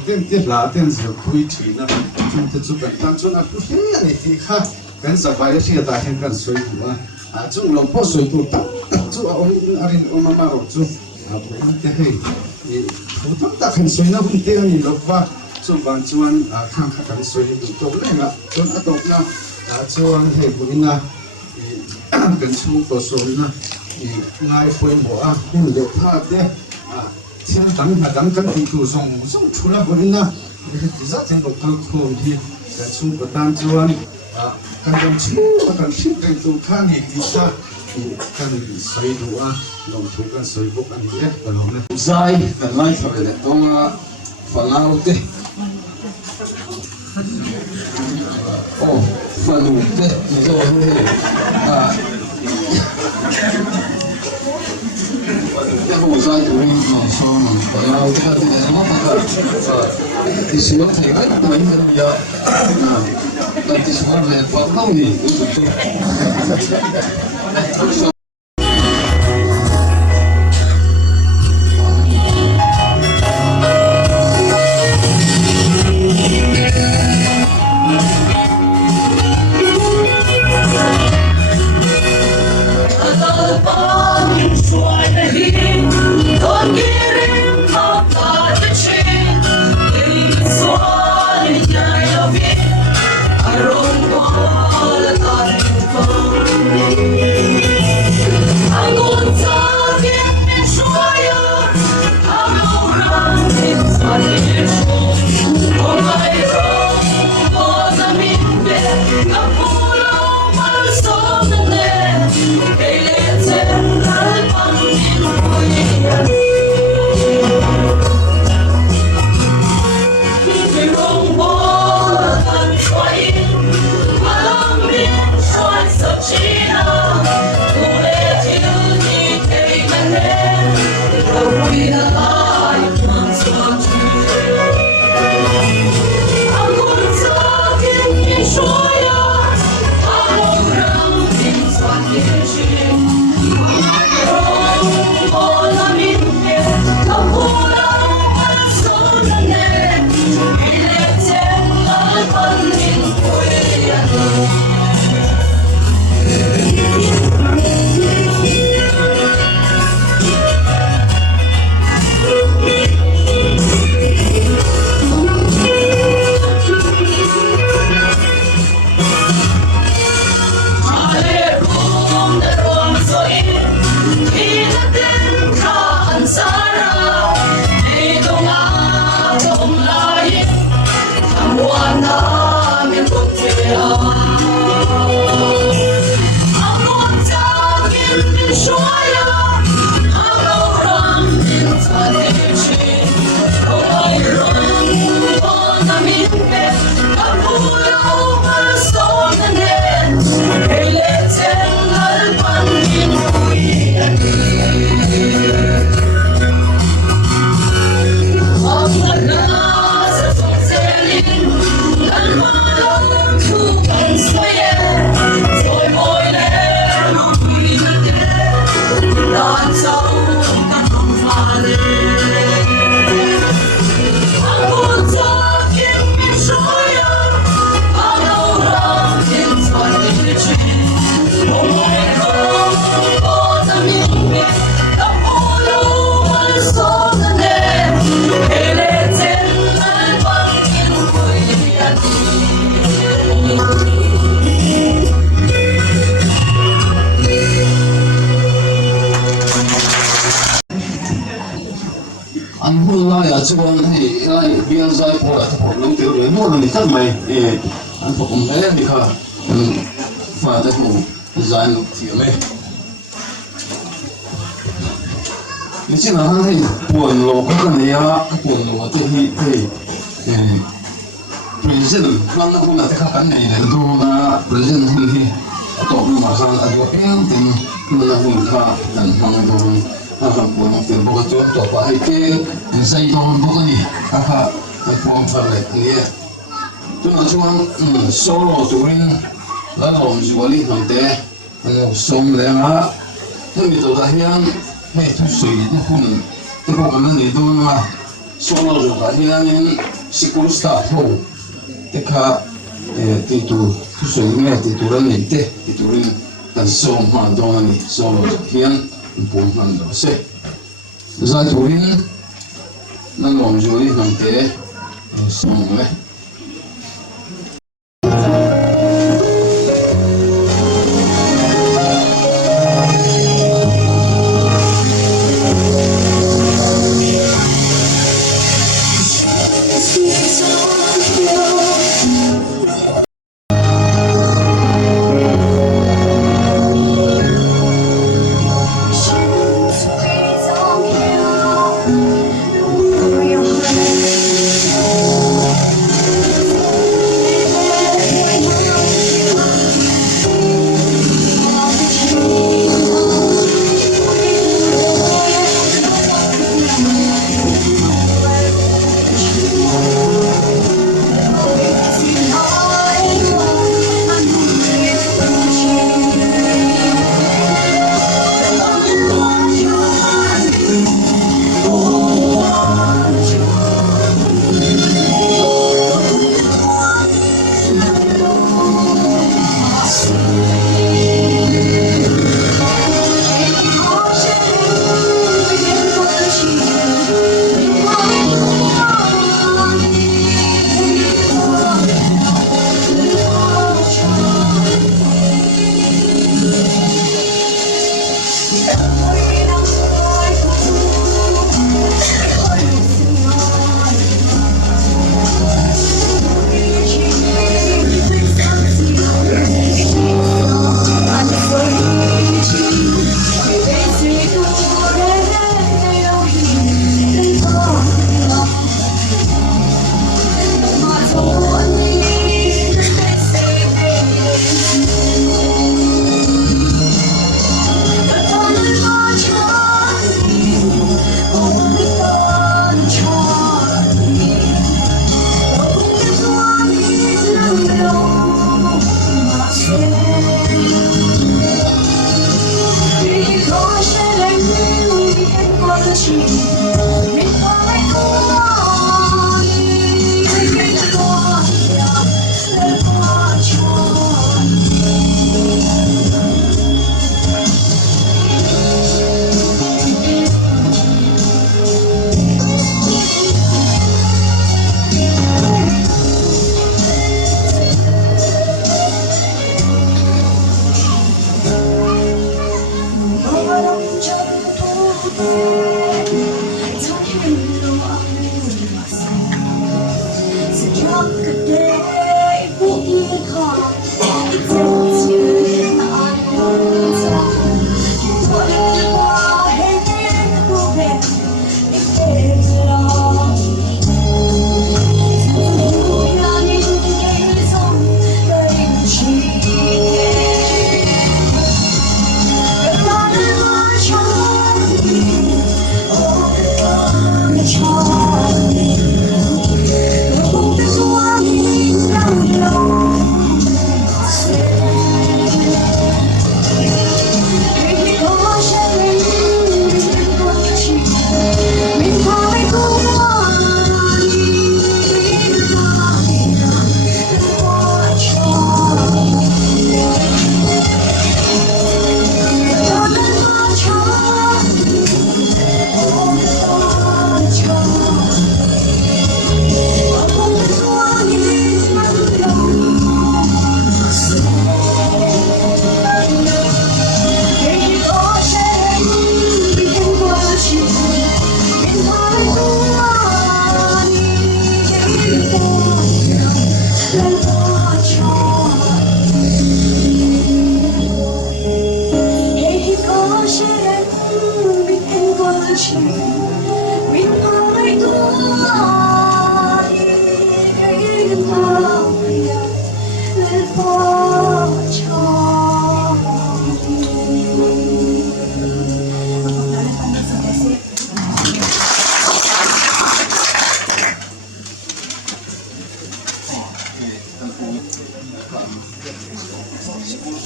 tên là tên gì bùi thì na chúng ta chụp cảnh tăng cho nên bút thế này thì khá cần sắp bài thì ta hiện cần soi của chung lòng bao soi tụ tăng chung ông arin ông mama ông chung bùi thế hay bút tăng ta cần soi na bùi thế này lộc va chung bằng chuan khang khang cần soi bút tụ này là chuan tụ na chuan hay bùi na cần chung bao soi na ngay phơi mỏ cũng được pha thế thiên đắng cần thì tu song chua là bữa na thì rất là một câu khôn thì cần chung của tan chuan cần đồng chí cần thiết cái tu khang thì đi xa thì cần xây đủ lòng thu cần xây bốc ăn hết và lòng này dài cần lại thôi để tôi phần nào thế phần đủ thế rồi cái hồ dài của mình nó xong rồi nào cái này nó thì xuống thì hết mấy lần giờ thì xuống về quá không gì anh hôn lại ở chỗ này lại biên giới của lông tiểu đến một lần thì chắc mày anh phục cũng thế thì khờ và cái cũng dài lục thiểu mày cái chuyện là hắn thì buồn lồ có cái này á buồn lồ thì president đang không là cái này để đồ là president thì tổ mà sang ở chỗ em thì mình là vùng thà đàn hàng đồ ผมเป็นปกติตัวไปเป็นใส่ตรงปกติเป็นความฝันเลยเนี่ยตัวช่วงโซโล่ตัวนี้แล้วเราจะวันนี้ทำแต่เราส่งเลยนะถ้ามีตัวทหารให้ทุกสิ่งที่คุณที่พวกมันนี่ดูนะโซโล่ตัวทหารสิคุณสตาร์ทที่เขาที่ตัวทุกสิ่งเนี่ยที่ตัวนั้นนี่ที่ตัวนี้กันส่งมาตรงนี้โซโล่ตัวทหารปุ่มมันดูสิ za turin na lom joli nam te song le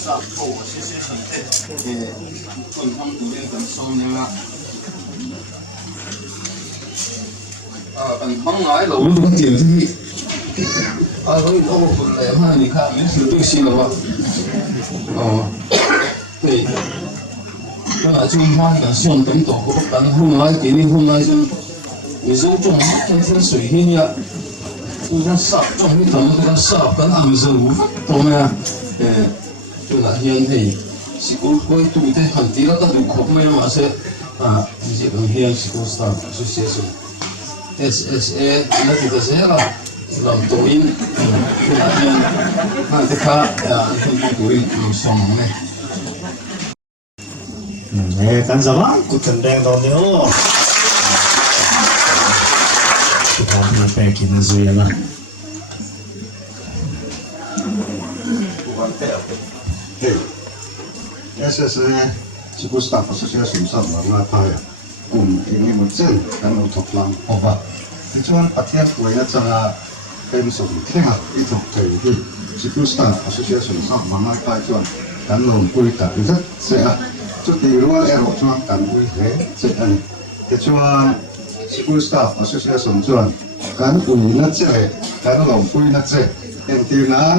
sa ko se te kun ham tu le kan som ne la kan bang ngai lo lu tiền thì rồi ông cũng lấy hai đi khác những sự tôi xin là vậy thì là chúng ta là xem tổng tổ của các hôm nay cái này hôm nay ví dụ trong trong thiên水hiện ya chúng ta sắp trong cái thằng chúng ta sắp cái làm gì tôi mà chúng ta hiện thì chỉ có coi tụi thế hành tí là ta được khóc mấy mà sẽ chỉ cần hiện chỉ có start association SSA là thì ta sẽ là làm tổ in là hiện thì khác không có tổ in xong này 네, 간사방 구텐댕 도니오. 그다음에 뺏기는 수야나. SSA School Staff Association สำนักงานไทยกลุ่มเองมันเช่นการอุทกลังออกว่าที่ชวนประเทศไว้จะเป็นส่วนที่หักที่ถูกใจที่ School Staff Association สำนักงานไทยชวนการลงคุยกันจะเสียจุดที่รู้ว่าเราชวนกันคุยเหตุเช่นที่ชวน School Staff Association ชวนการคุยนัดเจการลงคุยนัดเจเอ็นทีนั้น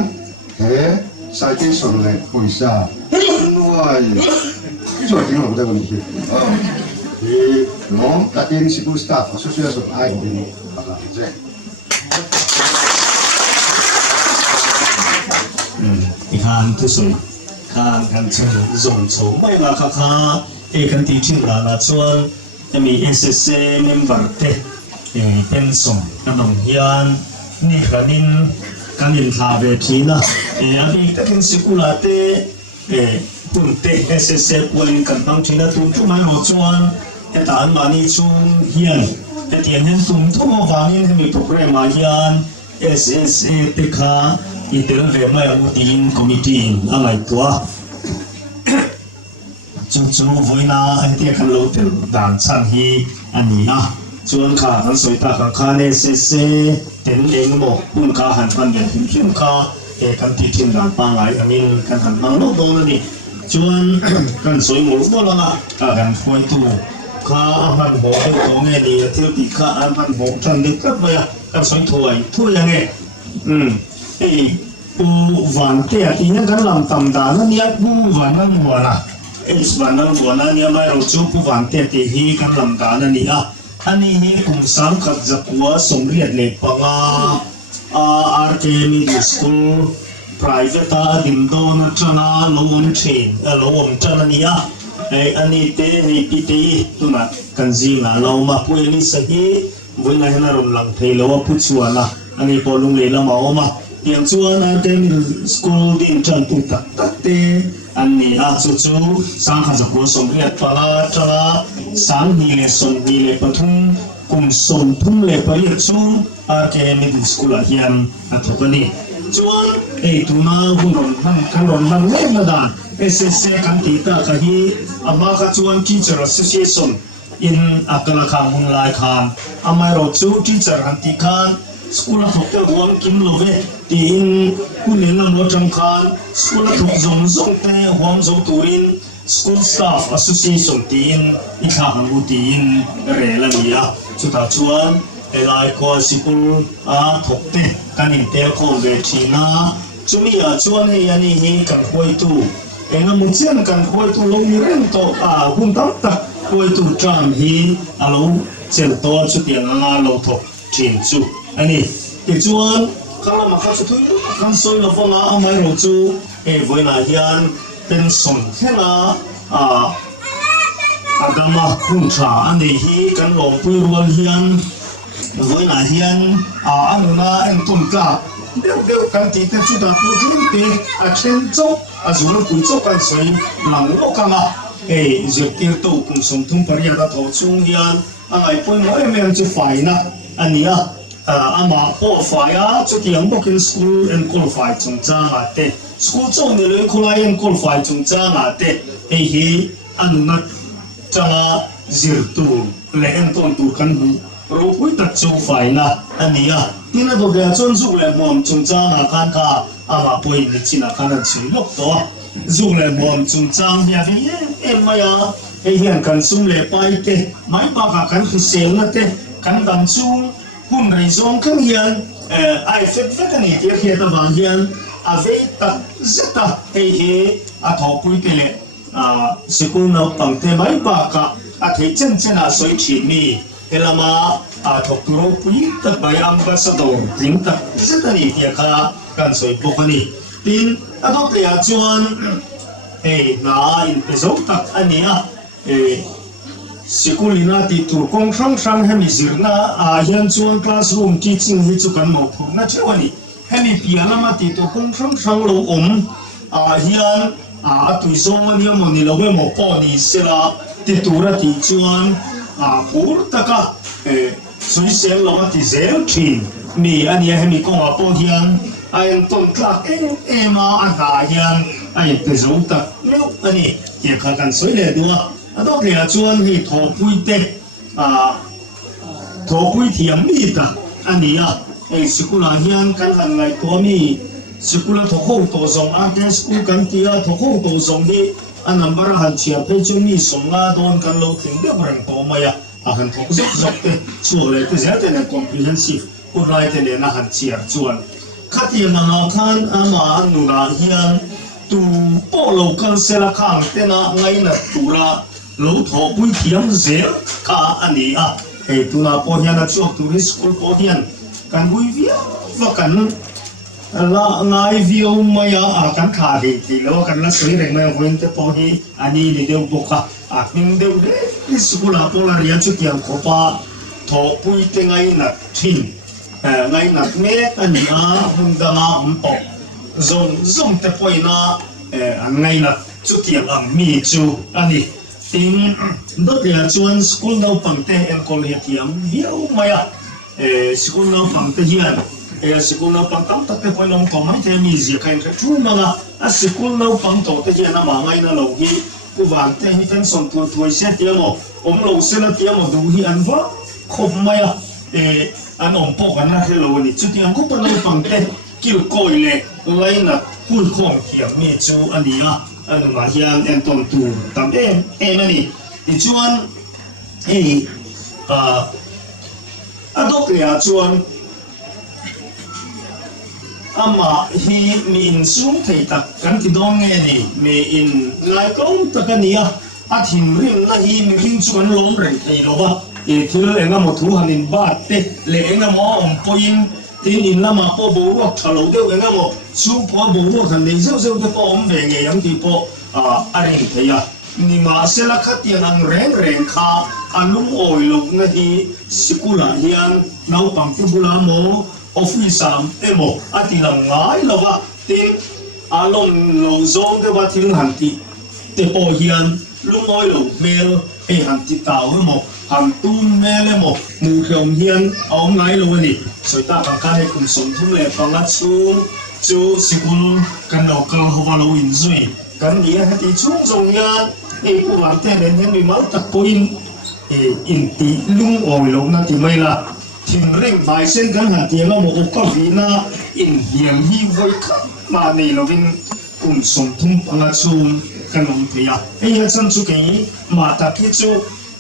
เหตุใช้ที่ส่วนเลยคุยซาด้วยช่วยที่เราได้วันนี้ที่น้องตัดสิน School Staff Association ไอ้คนนี้อะไรเจ๊你看这是看看这种筹备了看看也跟地区啦那村那么 SSA member 的เป็นส่งกำลังยันนี่ก็นินการนินทาเวทีนะอันนี้ก็เป็นสิกุลาเตปุ่นเต SSA ควรกันบางทีนะทุกไม่รู้ชวนแต่ตอนมานี่ชวนยันแต่เดี๋ยวนี้ทุ่มทุ่มวันนี้มีโปรแกรมมายัน SSA เตค่ะอีเตอร์เวไม่เอาดีนคอมมิตี้อะไรตัวจู่ๆวันน่ะไอ้ที่กันรู้เป็นด่านช่างฮีอันนี้นะชวนข้ากันสวยตาข้างข้าเนี่ยเซ่เต็นเองบอกปุ่นข้าหันกันเดินขึ้นข้ากันที่ทิ้งด่านปางไหลอันนี้กันหันมังโลกนั่นนี่ชวนกันสวยหมดแล้วนะกันคอยตู้ข้าหันหัวเป็นตัวเงี้ยดีเที่ยวตีข้าหันหัวจันดิกับมากันสวยถวยยังไงปูวันเตี้ยที่นั่นกันลำตำดานั่นเนี่ยปูวันนั้นหัวนะวันนั้นหัวนั้นเนี่ยไม่รู้จูปูวันเตี้ยที่ฮีกันลำดานั่นนี่อันนี้ฮีกลุ่มสามขัดจักรวาลสมเรียนเล็กปังRK Middle School Private ดิมโดนจันโลวมเชนโลวมจันนี่อันนี้เตนี่ปีเตตุนะกันจีน่ะเรามาพูดนี่สักทีวันนั้นเราลงหลังเทเราว่าพูดชวนนะอันนี้พอลุงเลยเรามาเอามาyang chuan RK Middle School din chan tu tak te an ni chu sang kha zakwa som riat pala tala sang ni le som ni le pathum kum som thum le pari chu RK Middle School a hian a thokani chuan tuna hunon hang kanon hang le la dan SSA kan ti ta ka hi ama ka chuan Teacher Association in akala khang hun lai khan amai ro chu teacher han ti khan school of hotel huam kim love tin kunen la no chang khan school of zong zong te huam zo turin school staff association tin I kha hang u tin re la nia chuta chuan elai ko sikul thok te kanin te ko ve thina chumi chuan he ani hi kan khoi tu enga mu chian kan khoi tu lo ni ren to hun tam ta khoi tu tram hi alo chen to chu tiang nga lo thok thin chuอันนี้อีกส่วนข้ามาข้าสุดท้ายข้าสวยแล้วฟังไม่รู้จูวันนั้นยันเป็นส่วนแค่น่ะดามาคุณชาอันนี้ฮีกันลงไปรวนยันวันนั้นยันอันนั้นตุนกาเดี๋ยวกันที่จะจุดพูดถึงที่เช่นโจ๊กส่วนคุณโจ๊กกันสวยหลังโลกมาเจ้าที่ตัวคุณสมทุนปริยัติทอดช่วงยันไอ้พวกมันไม่จะฝ่ายนะอันนี้ama qualify chu tiang bokin school and qualify chung cha nga te school chung ni le khulai and qualify chung cha nga te hi anuna changa zir tu le en ton tu kan hu ro pui tak chu fai na ania tina do ga chon zu le mom chung cha nga kan ka ama pui ni china kan an chui lok to dù là buồn chung trang nhà thì em mày à hay hiện cần sung lệ bay tê máy ba cả cần thì xéo nó tê cần đầm chung hun này giống khang hiện ai phết phết cái này thì khi ta vàng hiện về tập rất ta hay thọ quý tê lệ sự cố nào bằng tê máy ba cả thấy chân chân là soi chỉ mi cái là mà thọ pro quý tập bài ambassador tính tập rất là nhiều thì cần soi bộ cái này tin đó là chuyện na in pezo tak ania sikulina ti tur kong sang hemi zirna hian chuan classroom teaching hi chu kan mo phurna chewani hemi pianama ti to kong sang lo hian tuizong ani moni lo we mo poni sela ti tura ti chuan pur taka sui sel lo ti zel thin mi ania hemi ko po hian ayan ton tlak ema ata hian ai pezo tak meu ani ke kan soi le dua adok le chuan hi tho pui thiam mi ta ani sikula hian kan han lai to mi sikula tho ho to zong ke school kan tia tho ho to zong hi number han chia pe chu mi songa don kan lo thing de brang to maya han thok zok te chu le te zate ne comprehensive ulai te le na han chia chuan khati na khan ama nura hian tu polo kan sela khang tena ngai na tura lo tho pui thiam ze ka ani tu na po hian a chok tu school po hian kan bui via va kan la ngai vio maya kan kha de lo kan la soi reng mai hoin te po hi ani ni deu boka ning deu de school a po la ria chu tiang ko pa tho pui te ngai na thin ngai na me ani hum da ma po zong te poi na ngai na chu tiang mi chu ani tin dot ya chuan school no pangte en kol he tiam viau maya school no pangte hian school no pang tam tak te poi long ko mai te mi zia kain ka chu manga school no pang to te hian ma ngai na lo hi ku van te hi fen son tu tu se tiamo lo se na tiamo du hi an va khop maya an po kan na hello ni chu tiang ko pa no pangte kil koi le lai na kul khong thiam mi chu ania anu ma hian en ton tu tam ani ti chuan adok ya chuan ama hi mi in sung thei tak kan ti dong nge ni mi in ngai kom takania athin rim na hi mi ring chuan lom reng thei lo ba thil enga mo thu hanin ba te le enga mo point tin in lama po bo ro thalo de enga mo chu po bo ro kan nei zeu zeu te po om ve nge yam ti po aring theya ni ma sela khatian ang reng kha anum oi lok na hi sikula hian nau pang ti bula mo office am emo ati lang ngai lova tin alom lo zong de ba thil han ti te po hian lung oi lo mel han ti tao mo ham tun mele mo mu khiom hian aom ngai lo ni soi ta ka he kum som thum le panga chu sikul kan lo ka hova lo in zui kan ni ha ti chung zong hian pu wan te nen hen mi mal tak po in ti lung oi lo na ti mai la thim ring bai sen kan ha ti lo mo ka vina in hiam hi voi kha ma nei lo vin kum som thum panga chu kan lo ti ya ya chan chu ke ma ta ki chu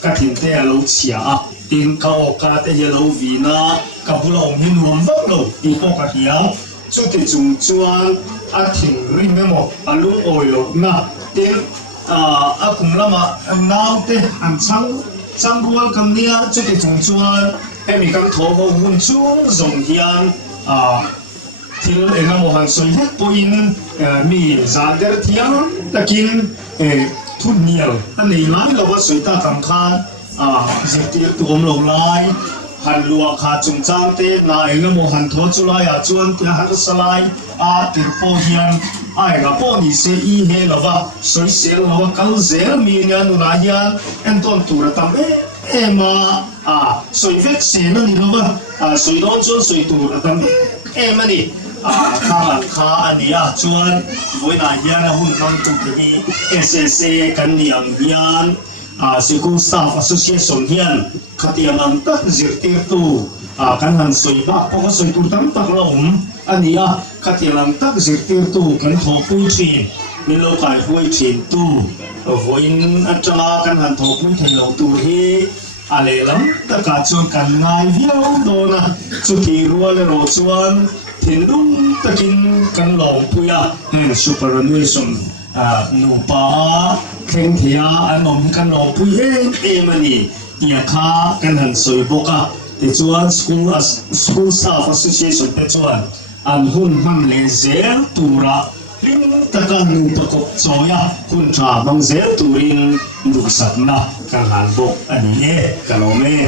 ka tin te lo chia tin ka o ka te ye lo vina ka bu lo hin nuam vak lo ti po ka hiya chu ti chung chuan thim ring me mo lung oi lo na tin kum lama nau te an chang rual kam nia chu ti chung chuan mi kan tho ho hun chung zong hian thil enga mo han soi het poin mi zander thiam takin thun nial ani lai lo wa soi ta kam khan zirtir tu om lo lai han lua kha chung chang te na enga mo han tho chulai chuan te har salai tir po hian ai ga po ni se I he lova soi sel lova kal zel mi nya nu na hian en ton tu ra tam ema soi vek se na ni lova soi don chon soi tu ra tam emani kha ani chuan voina hian hun nam tu te SSA kan ni ang hian Sikul Staff Association hian khatiam ang tak zirtir tu kan han soi ba po ka soi tu tam tak la khatiam ang tak zirtir tu kan tho pui thi mình lâu cải vui chiến tu vui ăn trăng căn hàn thổ cũng thành lâu tu hi à lẽ lắm tất cả chuan cần ngài viêu đồ na chu kỳ rùa lên rồi chuan thiên đúng tất nhiên cần lòng puya superannuation nụ pa khen thia anh ông cần lòng puya em anh nhà kha cần hàn soi boka thì chuan school staff association thì chuan anh hun man le zel tura ring taka nụ pa kop choya hun tra bang zel turin du sakna kan han bok anh nhé kan ome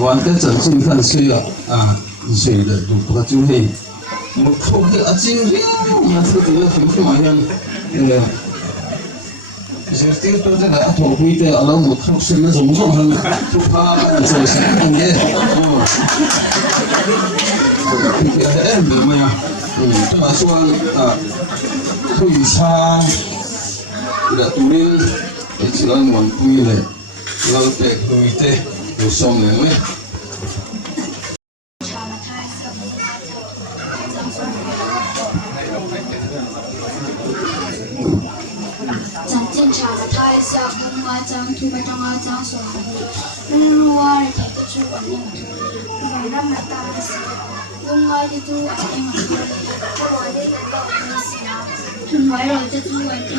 玩的真正看水啊，水的都不就会，我靠的啊，今天也是这个什么样，就是都在那头盔的，然后我靠是那种很不怕走形的，哎，明白呀，这么说啊，退场的独立，只能玩贵的，然后别贵的。 有送人嘞。张检查了他一下，公安张土白张阿张说，我儿子就我那个，晚上买大的时候，公安的就我那个，我的那个没事啊，很快乐的就我那个，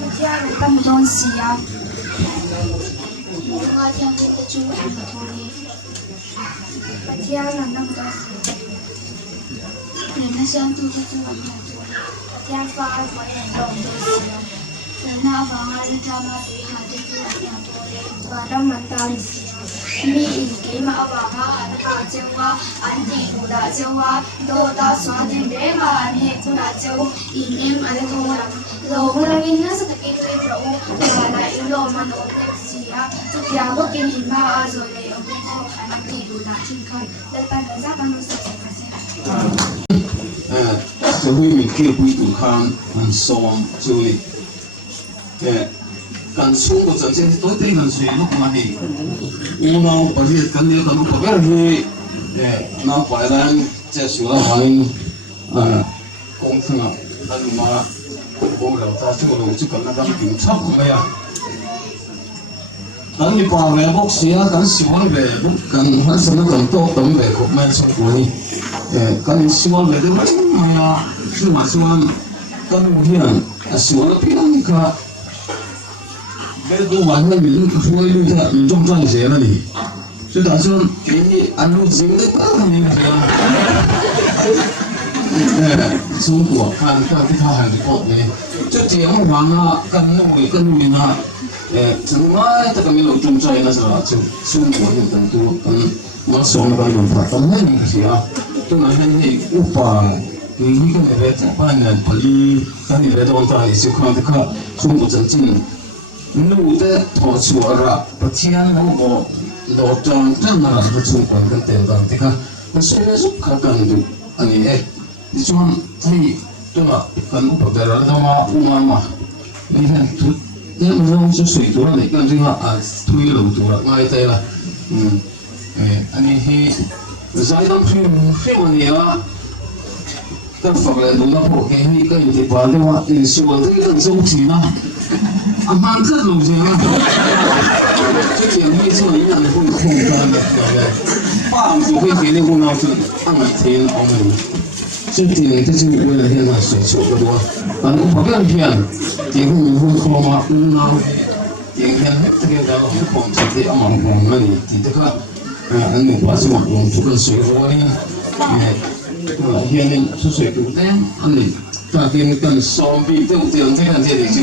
我家人那么多事啊。 Bunga tiang kita cuma angkat boleh. Baca nana beras. Nana siang tu kita cuma angkat boleh. Tiang faham boleh dong dosia. Nana bangal jama tu hati tu angkat boleh. Barang mentari. Mi ini ma abang ada jawa, anti muda jawa, doa suami mereka ane tu jawa. Ini ada tu orang. Lalu lagi nasi tu itu berau. Mana ilo mana sia. Setiap waktu ini ma azole. Anti muda cingkai. Lepas kerja kan mesti selesai. 社會面嘅背度看很爽，就係kan sungguh saja itu dengan suatu kemahi. Uang bagi kan dia kan bagi nak bayar sesuatu lain kongsi lalu mah orang tak cukup cukup nak kami cap ya. Kan di bawah box ya kan siapa bebek kan hasil kan tu tam bebek main sungguh ni. Kan siapa bebek ya cuma siapa kan mungkin siapa pilih ka cái đồ ăn này mình phơi luôn thế mình trong trang sẽ là gì chứ ta chưa cái ăn luôn dính đấy quá như thế xuống của ăn cái thao hàng cái cột này chứ tiếng hoàng à cân mình à chẳng mai ta cầm lẩu trong trái là sao chứ xuống của những thằng tu nó sống vào đường phát tâm hết những gì à tôi nói hay upa cái này về chẳng phải là bali cái này về đâu ta thì không thể có xuống của chân chính nụ de thọ chùa ra bát thiên nụ bộ lỗ tròn chân là cái chung quanh cái tiền vàng thì cả nó sẽ giúp cả cần được anh ấy thì chúng thì tôi mà cần bảo vệ là đâu mà đi hen chút nếu mà không có水多了那个推楼多了ngay đây là anh ấy thì giải năng phi một nhiều á các phật lại đúng là bộ cái gì bảo đâu mà thì sửa cái cần sống gì nào mang rất lâu rồi á, cái chuyện như thế này là không không ra được rồi, cái chuyện này cũng nào cũng ăn tiền ông mình, cái tiền cái chuyện này là hiện tại sửa sửa cái đó, còn cũng có cái tiền, tiền không không mà nào, tiền hiện hết cái đó không còn chỉ để ông ông này thì tất cả anh mình bắt đầu dùng chút cái sửa rồi này, hiện nay số sửa cũng thế, anh mình ta tiền cần xong bị tiêu tiền thế là gì đấy chứ.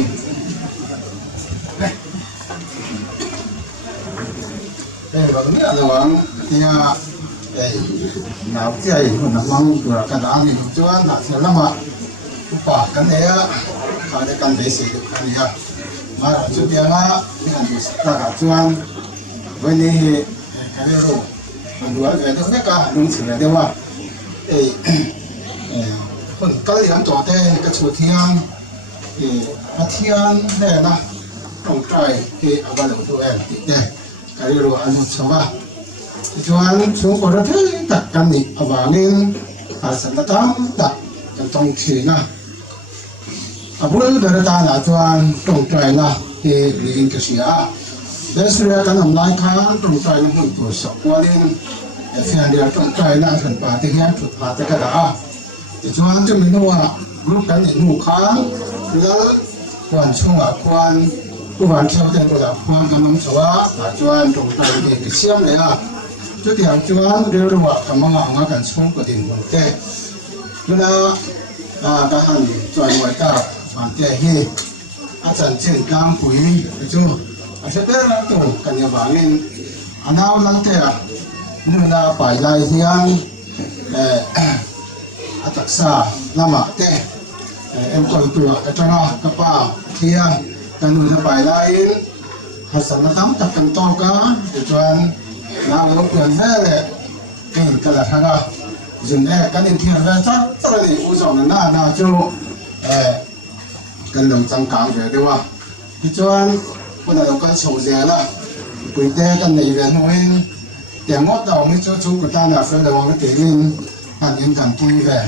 Còn nghĩa là bọn thì nào thì mình mong của cái đó thì cho anh là sẽ làm mà bỏ cái này cái này cần để sử dụng cái này mà chú tiếng á ta cả cho anh với này cái này rồi mình đuổi về được cả đúng sự là đâu mà còn cái gì anh cho thế cái chỗ thiên thì cái thiên này là trong trời thì ở bên đầu tôi đây cái điều anh nói ba, cho anh xuống có rất tất cả những ở vào nên sản xuất tám đặt trong thì na bul berada na chuan tong trai na he ling ka sia desria kan am lai khan tong trai na mun tu so kwalin fian dia tong trai na kan pa te hian thut pa te ka da chuan chu mi no a group kan nu khan la kwan chunga kwan ku van chau ten ko da kwan kan am chawa chuan tong trai ke ki siam le a chu tiang chuan re ro wa kamanga nga kan chung ko din bon te tuna ka han chuan moi ta van te hi a chan chen kang pui chu a se per na to kan ya wangin anaw lang te a nu na pai lai hian a taksa lama te em kol tu ka tanga ka pa hian kan nu na pai lai in hasan na tam tak kan to ka chuan na lo pian he le ken kala thaga jun e kan in thian ve cha cha ni u zong na na chu kan long chang kang ve de wa ti chuan ko na lo kan chou je la pui te kan nei ve no in tiang ngot dau mi chu chu ko ta na fe le wang te in kan in kan pui ve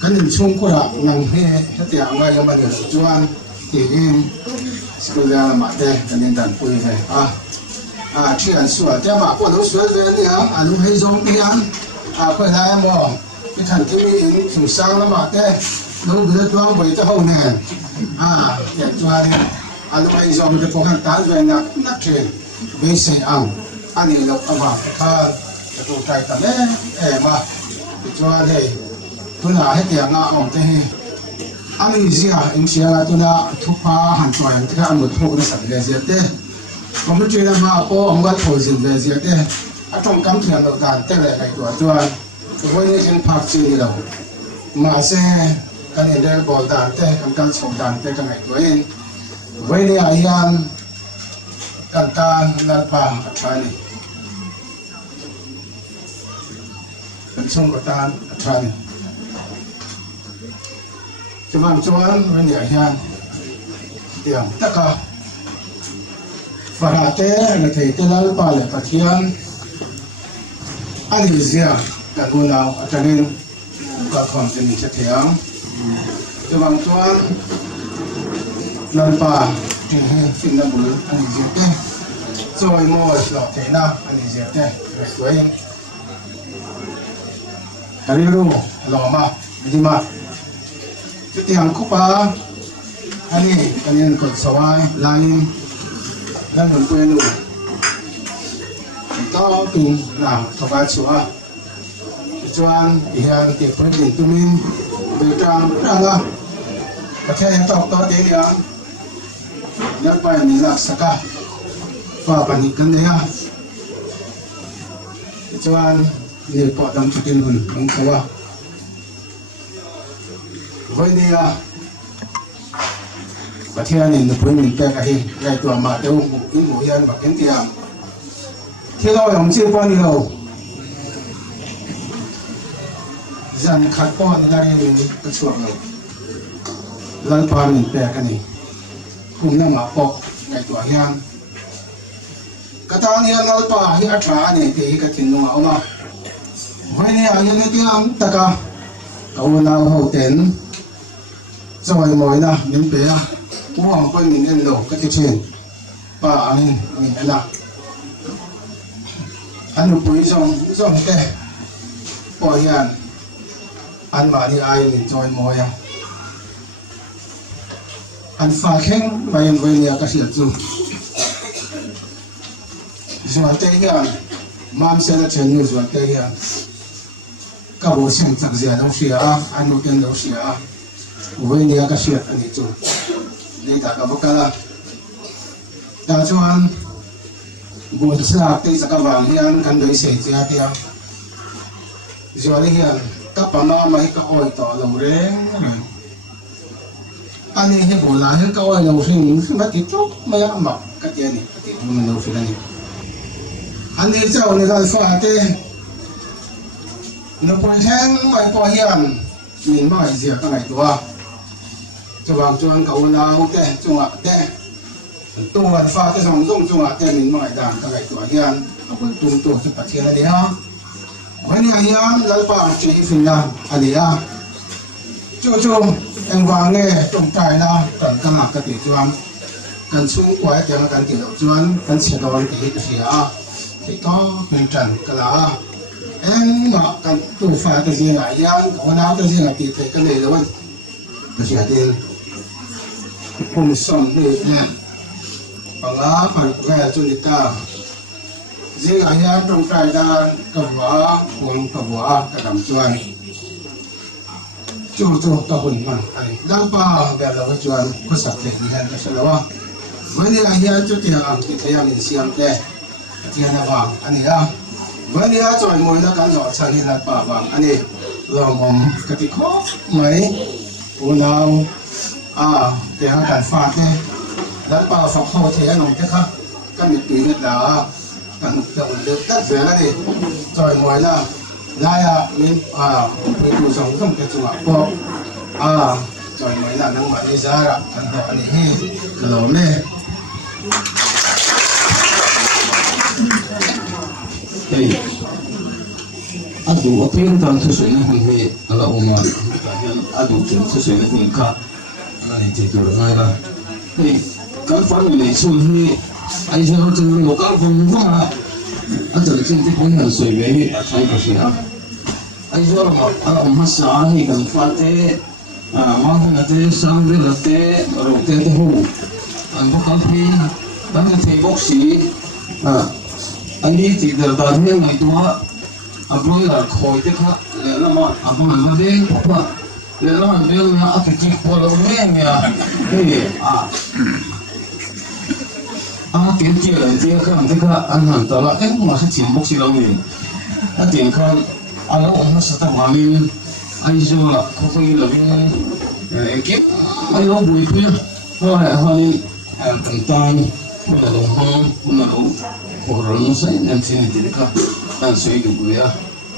kan in chung ko la nang he tiang nga yo ma ni chuan ti insko le ma te kan in dan pui ve chuyện sửa theo mà quân đấu sửa về đi hả lúc hay giống đi ăn phải là em bỏ cái thằng kia mình chủ sang nó mà thế lúc đưa cho với cho hậu nè đẹp cho đi lúc hay giống cái phong cách tán về nát chuyện về xây ăn anh ấy lúc vào cái tụ trai ta đấy mà cho đây tôi là hết tiền ngã ông thế anh ấy gì anh sẽ là tôi là thuốc pha hàn tròi cái ăn một thuốc nó sẵn về gì thếผมไม่เชื่อมาเพราะผมก็โทรสินเวทีเด้ตรงคำเถียงเราการเตะอะไรตัวจวนวันนี้ยังพักจีนเรามาเซ่กันเดินบอลด่านเตะกันชมด่านเตะกันไหนตัวเองวันนี้อายันกันการนัดป่าอัฐานีชมกันการอัฐานีจวนวันนี้อายันเดี๋ยวตะกาFarate na kay tilal pala patian ani zia kagunaw atanin ka kontin sa tiyang tubang tuan lalpa finabul ani zia soy mo lo tena ani zia te resuay kariru loma bidima tiyang ko pa ani kanin ko saway lain đang còn quên luôn to cùng nào thọ ba chúa cho anh thì anh tiệc với mình tụi mình về trang đang à và theo em tộc to tiếng đi anh nhắc bài mình là saka và bản hình cân đấy à cho anh để bỏ đâm cho tiền hồn không có à với đi à và theo nên với mình pe cái hình ngày tuổi mà đâu một cái mùa yên và cái tiền theo đó ông chưa bao nhiêu dần khát con là mình cái chuột rồi lần qua mình pe cái này cùng nhau mà bọc ngày tuổi hiền cái thằng hiền lần qua hiền trả này thì cái tiền nó mà với này hiền cái tiếng tất cả cậu nào hậu tiền rồi mọi na mình pe uang pun mình lo cái chuyện ba anh mình là anh lúc bây giờ cái bỏ hiền anh mà đi ai mình chơi mồi anh pha khen vậy với nhà cái chuyện gì rồi thế hiền mam sẽ là chuyện như rồi thế hiền các bộ sinh chắc gì đâu xia anh một cái đâu xia với nhà cái chuyện anh ấy chung đi ta có cái là ta cho anh buồn xa tây sa các bạn hiền cần đối xử chia tiêu rồi hiền các bạn nó mấy cái oi tỏ lòng rén anh ấy hiện buồn là hết cái oi lòng rén mất cái chút mấy ăn mặc cái tiền này mình đâu phải này anh ấy cháu này là pha tê nó buồn hang mấy bỏ hiền mình mãi gì cái này đúng không cho bạn cho anh cậu nào thế cho ạ thế tôi là pha thế xong cho ạ thế mình mãi đàn cái này tuổi hiền không có tung tổ cho cả thiên này ha với này hiền là bạn chỉ phiền nam anh ấy chú em vàng nghe trong trái na cần cái mặt cái tỷ chuan cần xuống quái tiếng cần tiểu chuan cần xe đòn thì cái thì có bên trần cái là em mà cần tu phá cái gì lại giang có nào cái gì là tỷ thấy cái này đâu anh cái gì tiền cùng sống đi nha bằng lá bằng cái cho người ta riêng ở nhà trong trại ta cầm võ cuồng cầm võ cái làm chuan chú ta hùn mà đang pa về là cái chuan có sạch để đi hành cái sao vậy thì anh nhà chú tiền ăn thì thấy ăn xiêm thế tiền là vàng anh ấy vậy thì cho anh ngồi là cái giỏ sang đi là pa vàng anh ấy làm cái gì khó mấy bữa nào để hắn cần phạt thế là pa phật hậu thế anh nói thế khác cái việc gì là cần được tất về cái gì rồi ngồi là lại mình tu sống không cái chuyện bỏ rồi mới là năng mà đi ra là cần họ này cái lỗ này thì adu apin tan thu sui na hun he ala oma adu thu sui na hun ka ana ni te tu ngai la thì kan fan ni su hi ai jo tu lo ka phong phong anh tự tin thì cũng là soi về thay cái gì à anh cho là ông hát xã thì cần phát thế mang cái thế sang đây là thế rồi thế hồ anh có cái gì anh thấy bốc sĩ anh đi thì được đào thế này đó bây giờ khôi thế khác là mà bằng cái gì mà là mà bây giờ cái gì qua lâu nghe nha thì kiếm tiền là thế khác anh hẳn tao là em cũng là cái chuyện bốc sĩ lâu rồi anh tiền không anh ông nó sẽ tao mà mình anh cho là không phải là mình kiếm anh ông bùi kia thôi thôi cần tan cũng là đồng hông cũng là đồng hồ nó sẽ em xin thì được anh suy được bùi à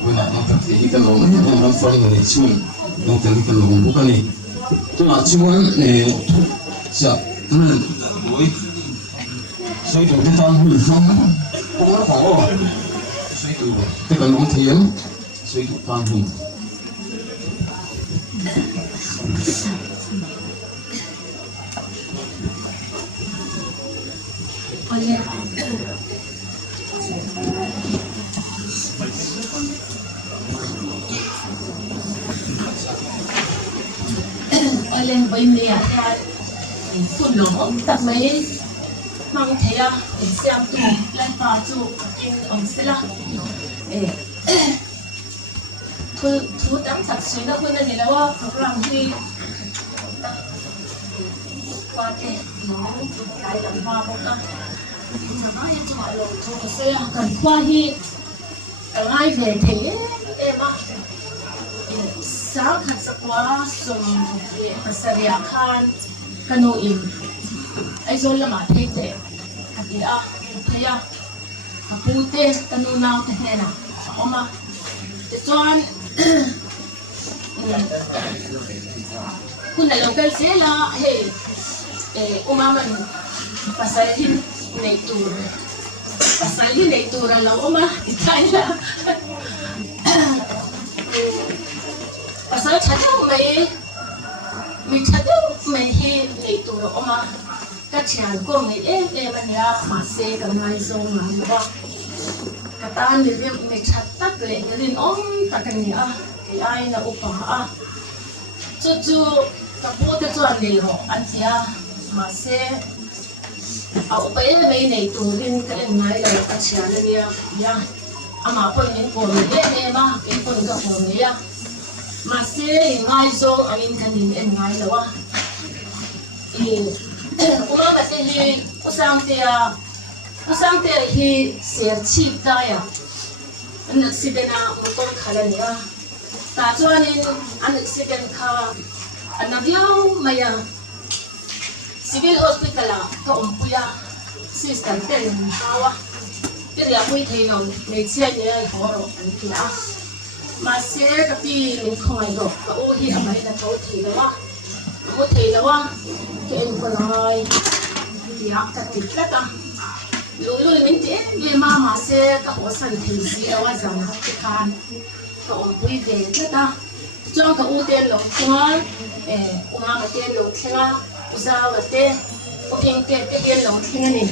bùi nào nó phải thì cái lồng nó phải người chun nó phải cái lồng bút này tôi là chun này giờ bùi suy được cái tan hủy không cũng nó khổ suy được cái lồng thiếm suy được tan hủy lên bên mẹ phụ nữ tập mấy mang thấy xem tụ lên vào tụ ông sẽ là thu đắm thật sự nó quên là đâu làm gì qua thế nó lại làm hoa một cái nó như cho họ lột thu sẽ cần qua hi ai về thế em á sáng thật sự quá dùng pasarya khan canoeing ai rồi là mà thấy thế thì thấy pute canoe nào thế nào mà Tuan, kuna local sila, umaman pasalhin naitura lang itaya pasal chadong may chadong may hi naitura kachan ko may manya mase kamay zong nga kataan din may chatak le din takaniya kaya na upah Cucu kapote tuan nilo antia masih upaya may naiturin kalinay la kasyana niya ya ama po yung pumili niya ma ipon ka pumili masih ngay so amin kanin ngay lawa umama tihi usang tiya hi serchip daya nagsidena motor kala niya Tajuanin anak sikan ka anabyaw maya civil hospital ka umpuya system ten hawa pero ako'y tayo may siya niya horo ang kila masir kapi min khoi do ka uhi amay na to thilawa ken kolay ya ka titlata lulu min te ye mama se ka hosan thisi awa jang hakkan Ông quý về rất ta cho cái ưu tiên lồng chuan mà tiền lồng thiên á sao mà tiền yên tiền cái tiền lồng thiên này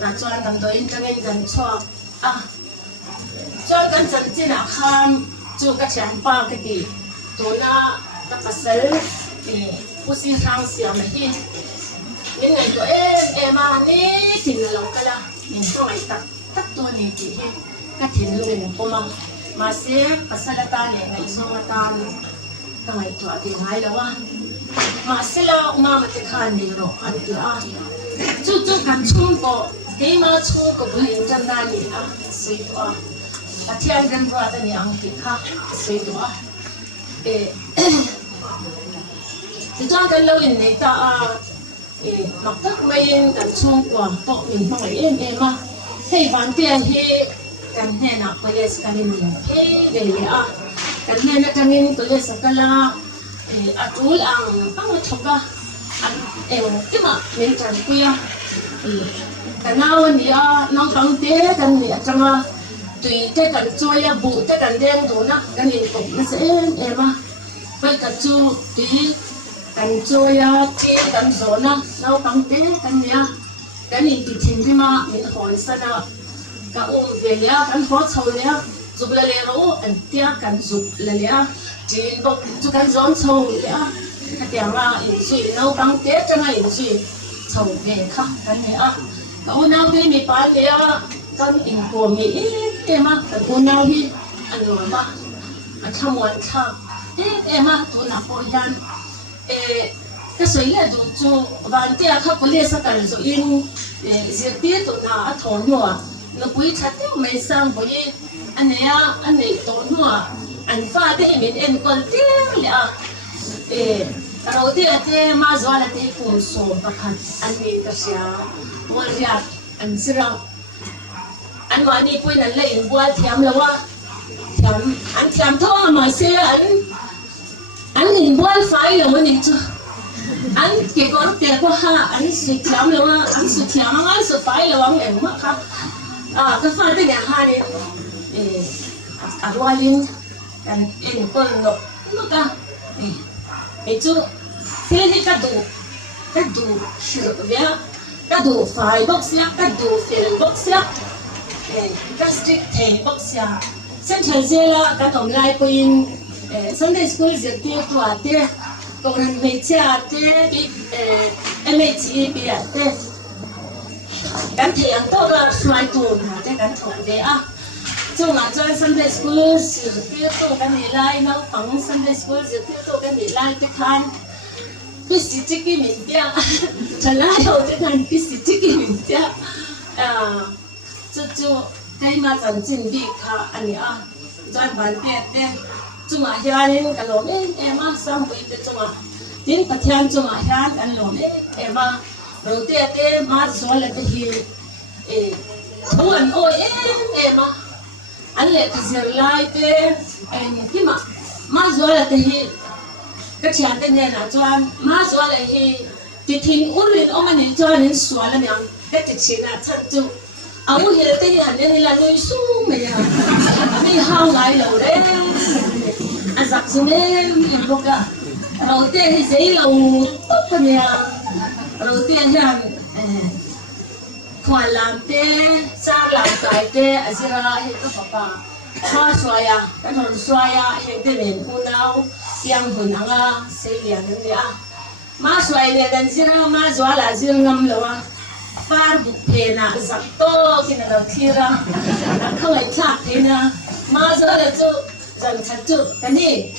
là chuan làm đôi in trong dân cho cho cái dân chỉ là kham cho cái chuyện ba cái gì tôi na ta phải xử bố sĩ sang xia mà hi những ngày của em mà ní thì là lòng cái là mình không phải tắt tôi này chỉ hi cái thiền lùng của mà sẽ phải sai ta này ngày sau ta cái ngày tuổi thì ngay đâu mà sẽ là mà thì khăn đi rồi anh thì chú cần chung có thế mà chung có bùi chân ra nhỉ suy đoán thiên dân qua đây nhang thì khác suy đoán thì cho cái lâu này ta mặc tất mấy cần chung của bộ mình không phải em mà hay bán tiền thì cần hè nào bây giờ sẽ lên mình để cần hè nó cần nên bây giờ sẽ là túi ăn tăng một chút cả cái mà mình cần kia cái nào thì nó tăng thế cần thì trong tùy cái cần chui bụ cái cần đen đồ nó cái này cũng nó sẽ em bây giờ chú tùy cần chui cái cần gió nó tăng thế cái này thì thiên nhiên mà mình hỏi sao nào cái về là cần hóa sầu là giúp là lẽ rồi anh tia cần giúp là lẽ chỉ bốc chú cần gió sầu lẽ cái tiếng mà suy nó tăng thế cho này suy sầu về khác cái này cái nào thì mình phải lẽ con in của mình em con nào thì anh nói mà tham quan tham em tôi nào có yan cái suy là dùng chú và tia khác có lẽ sẽ cần dùng in diệt tiết tụi nào thốn nữa nó quý chặt tiêu mấy sang với anh này tốn nữa anh pha thì mình em còn tiêu lẽ đầu tiên thì mà do là thì cũng số bạc anh mình cái gì muốn ra anh sẽ ra anh nói đi quên anh lấy bùa thiam là wa thiam anh thiam thôi mà sẽ anh nhìn bùa phải là mình chứ anh cái con tiền của ha anh sụt thiam là wa anh sụt thiam anh sụt phải là wa em mà khác cái pha cái nhà ha đi rồi linh anh em con nó cả itu thế cái đồ sửa về cái đồ phải bóc xia cái đồ phiền bóc xia plastic thẻ bóc xia sen thời gian là cái tổng lại quên Sunday school giờ tiết tuổi tiết công nhân mấy cha tiết em mấy chị bị tiết cái thẻ ăn tốt là xoay tuần cái thẻ về chúng là cho Sunday school giờ tiết tôi cái này lại nó bằng Sunday school giờ tiết tôi cái này lại cái khăn cái gì chứ cái mình tiếc trở lại đâu cái khăn cái gì chứ cái mình tiếc chú cái mà chẳng chuẩn bị cả anh ấy cho bạn tiếc chúng mà hiện cái lỗ em sang bây giờ chúng mà đến cái thiên chúng mà hiện cái lỗ em rồi tiếc mà rồi là cái buồn ôi em anh lại cái gì lại cái mà rồi là cái chuyện thế này là cho anh mà rồi là cái thiên uống ông anh cho anh xóa là miệng cái chuyện là thật chứ ông hiện tại anh này là nuôi súc mày mày hao lại lâu đấy anh giặc xuống đấy em không cả đầu tiên thì giấy lâu tốt cái nhà đầu tiên là khoan làm tê cha làm cái tê anh sẽ ra hết các papa hoa xoay cái thằng xoay hiện tại nên cô nào yang hồn anga xây liền nên mà xoay này đang diễn mà gió là diễn ngâm lâu phá bục phê na giặc to khi nào khi ra không ai chắc thế na mà gió là chú dần chặt chú cái này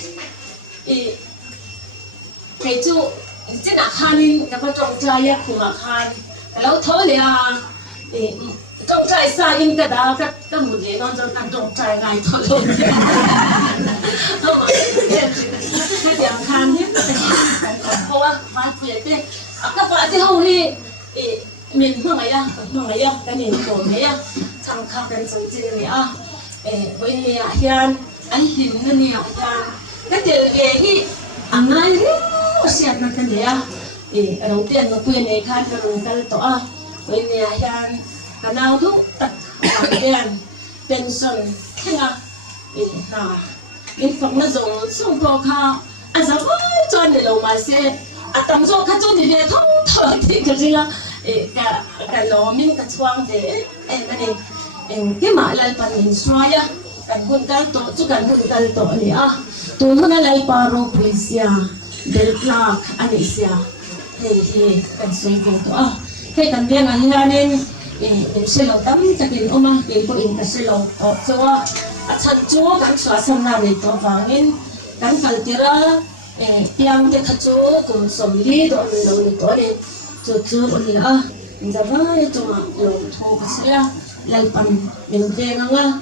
cái chú chỉ là khanin cái trong trai cũng là khan lâu thôi thì trong trai sai in cái đó cái một cái nó trong trai ngay thôi luôn không mà cái điểm khan hết không á mà phải thế các bạn thì hầu như mình không ấy cái này của mấy thằng khác bên trong trên này với nhà hiền anh tìm nơi nhà hiền cái tiền về thì anh ấy xem nó cái này đầu tiên nó quyền này khan rồi cái tổ với nhà hiền cái nào cũng tất cả tiền pension thế nào in phang na zong sung to kha a za vai chon ni lo ma se a tam zo kha chu ni le thong thong ti ka jinga ka lo min ka chuang de cái mã lại phần hình xoay á cần hôn cái tổ chứ cần hôn cái tổ này à tôi hôm nay lại paro prisia del clark anh ấy xia thì cần suy nghĩ tổ thế cần biết là như nên mình sẽ lâu tắm chắc là ông mang cái của mình sẽ lâu tổ cho chân chúa cần xóa sang nào để tổ vàng nên cần phải tira tiang cái khát chúa cùng sống đi tổ mình lâu để tổ này chúa này à mình ra với chúng mà lâu thô cái gì à lại pan mình về nga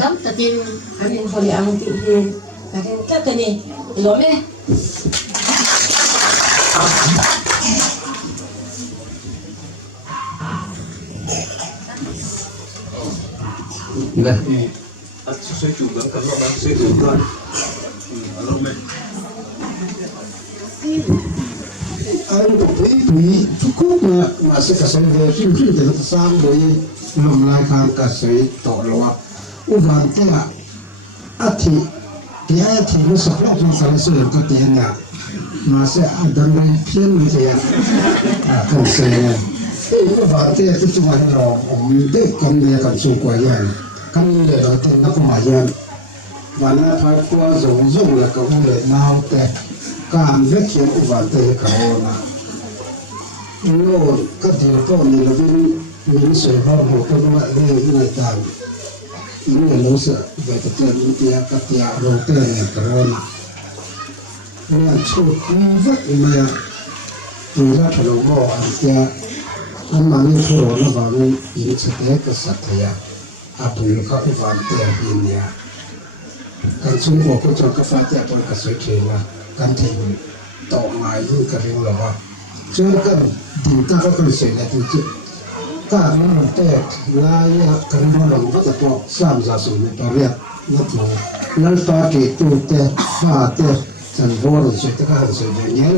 dam tatin anin holi ang tin karin katani lome Nah, saya juga kalau saya juga, lome. anh thấy cukup masih kasih dia film itu sang boleh memulaikan kasih tolong uban tengah ati dia itu sesuatu yang salah satu ketihnya masih ada yang film dia kan saya uban tengah itu cuma orang dek kan dia kan suka kan dia tengah kemajuan mana fakwa zong lah kau boleh naik keการเขียนอุบัติเหตุเขานะโน่ก็เดี๋ยวก็มีเรามีสวยพ่อหัวก็ว่าเรื่องที่ไหนต่างนี่รู้สึกแบบเกิดอุบัติเหตุกับยาโรคเตอร์เนี่ยเขาเนี่ยชุดนี้วัดมาดูแลพลังบ่ออันเดียอันมันนี่ทั่วโลกเราเนี่ยอินสเตกับสัตยาอาบุญก็อุบัติเหตุเนี่ยการชุ่มหัวก็จะกระฟ้าแต่ตัวกระสุนเขียวกันทิ้งต่อมาอยู่กับเรื่องเราว่าเชื่อกันดีตาก็คือเสียงที่จิตการมันแต่ลายกันเราเราก็จะต้องสร้างสะสมในตัวเรียกนักมวยนั่นตาเกิดตัวแต่ฟ้าแต่ฉันรู้เลยสุดที่เขาสุดอย่างนี้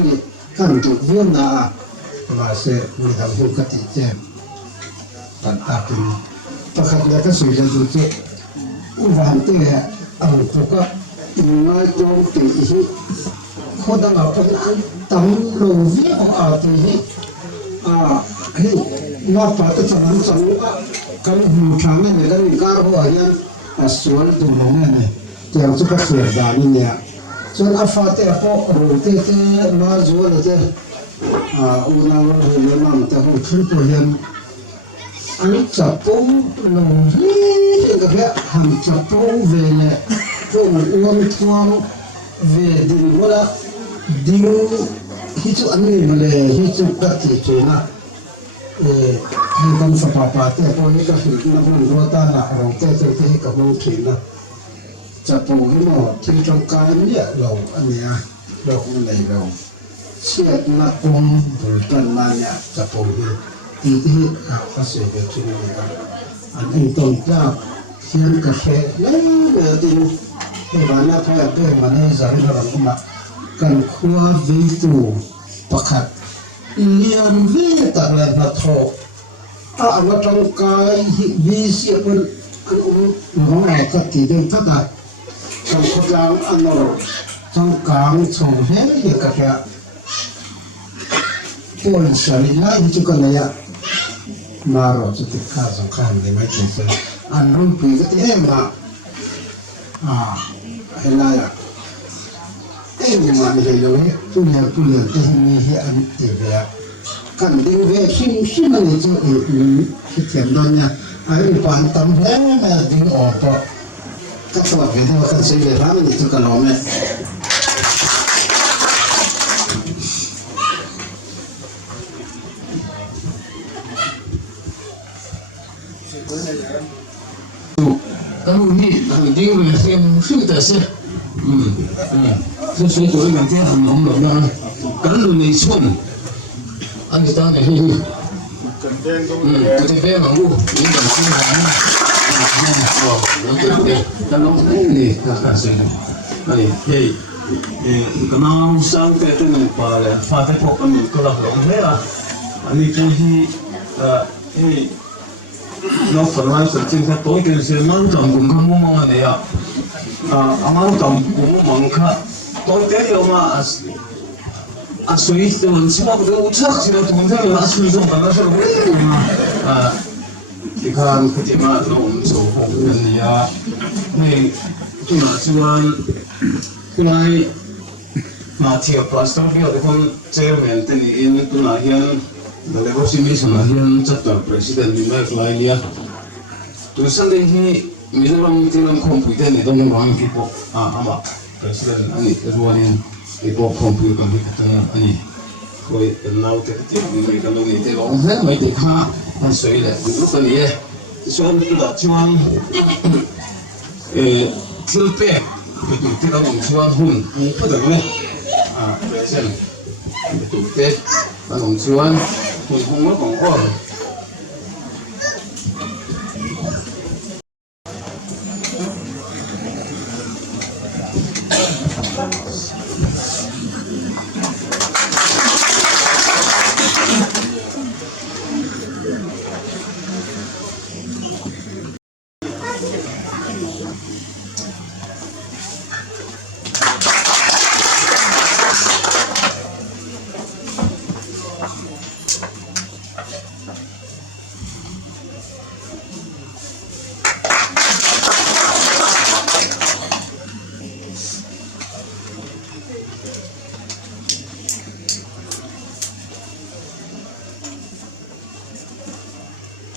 กันถูกเวียนหน้ามาเสียมีทำให้กติเจมตัดตาเป็นประคับแล้วก็สุดจะดูจิตอุบัติเหตุเอาพวกก็ไม่ตรงตีคนต่างคนนั้นตั้งรูวิวอาทิตย์เฮ้ยนับปัตตานีสังกันหูช้างเนี่ยกันการหัวเนี่ยสวนตรงนั้นเนี่ยเจ้าสุขเสียดายเนี่ยส่วนอาฟาเตะพอรูเตะมาจวนเตะอุณาวันเรียนมั่งแต่หูทุกคนอันจับปุ๊บลงที่ก็แค่หันจับปุ๊บเวเนี่ยพวกอ้วนท้องเวดินว่าดิ้งฮิจุอันนี้มาเลยฮิจุกัดที่จุนะให้กันสภาพแต่พอนี้ก็คือนักมันรัวตาหน้าเราแต่ที่กับเราขีดนะจะปูให้หมดที่ตรงกลางเนี่ยเราอันเนี้ยเราคนไหนเราเชื่อนักกงหรือต้นมาเนี่ยจะปูที่เขาเสียไปที่นี่กันอันนี้ต้นเจ้าเขียนกาแฟแล้วเดี๋ยวที่ให้บ้านน่าพอเดินมาเนี่ยจะให้เราลงมากันขั้ววิจูประคัดเลียนวิตาเลยนะทอว่าตรงกายวิเสียบนอันน้องแอกติเดินก็ได้ตรงกลางอันนั้นตรงกลางชงเฮ้ยกาแฟคนสลิลาอิจุกันเนี่ยมาเราจะติดข้าวสำคัญเลยไม่ถึงเสียอันรุ่นปีก็ที่ให้มาเห็นไรอ่ะนี่มันเลยเลยผู้เลี้ยงที่มีเหตุอันตีเบียกันดีเวชิมมันจะที่เขียนตอนเนี่ยไอ้ปานตำแหน่งมันดึงออกก็สวัสดีที่ว่ากันเสียร้านมันจะกันล้อมเนี่ย当你当这个很是的是，这水果每天很浓浓的，赶路没寸，按你当的是，这边忙碌，你等新来，对，当龙你看是，哎嘿，可能上个月能把了，发的过个了龙来了，你就是嘿。nó phần lai sự trên các tối kia sẽ mang tròn cùng các môn này ạ amang kam mangka tote yo ma asui tuan semua betul ucap sih tuan saya asui so mana so ikan ketima nom so dan ya ni tuna tuan kunai mati apa stop dia dekon chairman teni ini tuna hian level sini sana hian chapter president di Malaysia dia tulisan ini Mizoram tilang komputer ni dong orang kipo ama presiden ani ruannya kipo komputer kami kata ani koi nau te ni kalau ni te orang saya mai te kha soi le itu kan ye so ni da chuan tilpe itu tilang orang chuan hun pu da ne presiden itu te orang chuan hun hun lo kong ko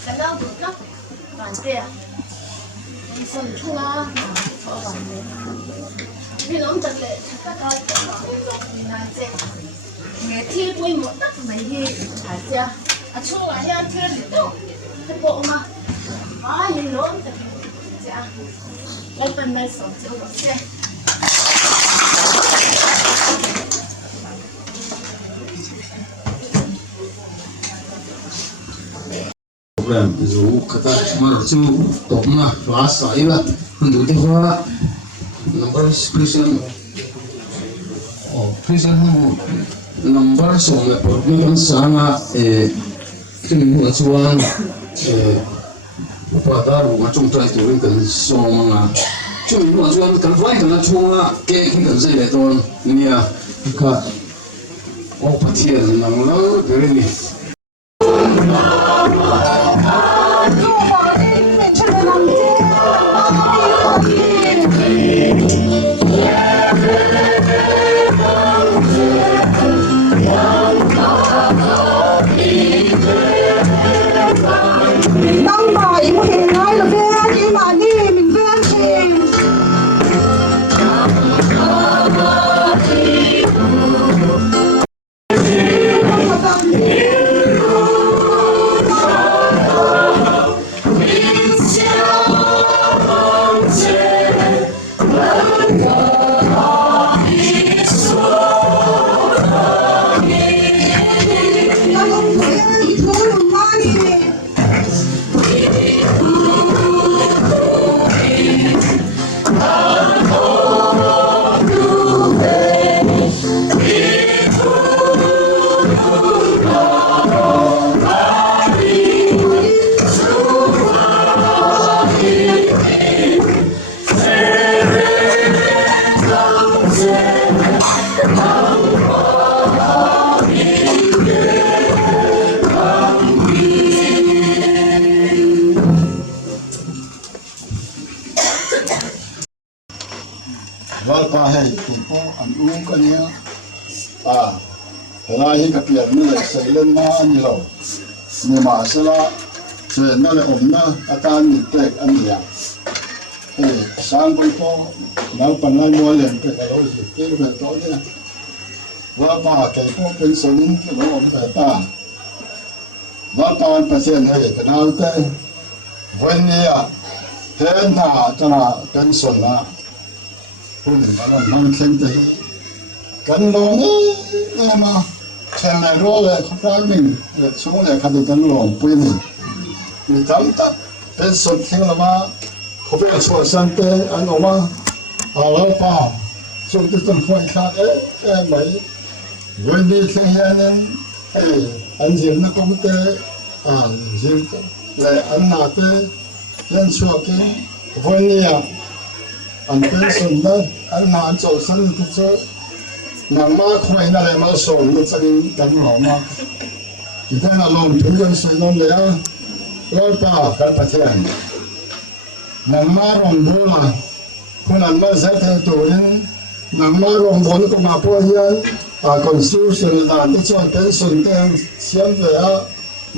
Kalau bukan, bantai ah. Sentuh lah, oh bantai. Belum terle, cakap ni nanti. Mesti pun mudah mesti aja. Acu ayah terle tu, terbawa mah. Ini lom terle. Lepas ni so je. program zu kata mar chu topna class aiba hundu te hoa number present present number so me program sana kin hu chuan pada ru ma chung trai tu rin kan so manga chu hu chuan kan vai kan chunga ke kin kan zai le ton nia ka o pathian nang lo deri ni Walpa hai tupo an kania lai ka pian ni le sailen na ani lo ni ma sala che na le omna akan ni tek an ya sang ko po na pan lai mo len ke lo si ke ben to ni walpa ke po pen sonin ke lo om ta walpa an pasien hai ka na te wen ni ya hen na chana pen son naคุณอะไรมันเข่งใจกันลงนี่มาแข่งในรถเลยเขาพร้อมมิ่งช่วงเลยคันดูกันลงปุ้ยนี่มีทำตัดเป็นสุดทิ้งละมาเขาเป็นส่วนสันเตอันออกมาแล้วป่าส่วนที่ต้องคอยขาดไหมวันนี้แค่นั้นอันเสียงนักคอมพิวเตอร์เสียงและอันหน้าเตยันชัวร์กันวันนี้ an pen sun na an ma an chol san ti cho nang ma khoi na le ma so ni chani kan ma ma ki ta na long thun gan sai non le a lo pa ka pa chen nang ma rong do ma khon an ma za ta to len nang ma rong bon ko ma po hian a constitution la ti cho pen sun te siam ve a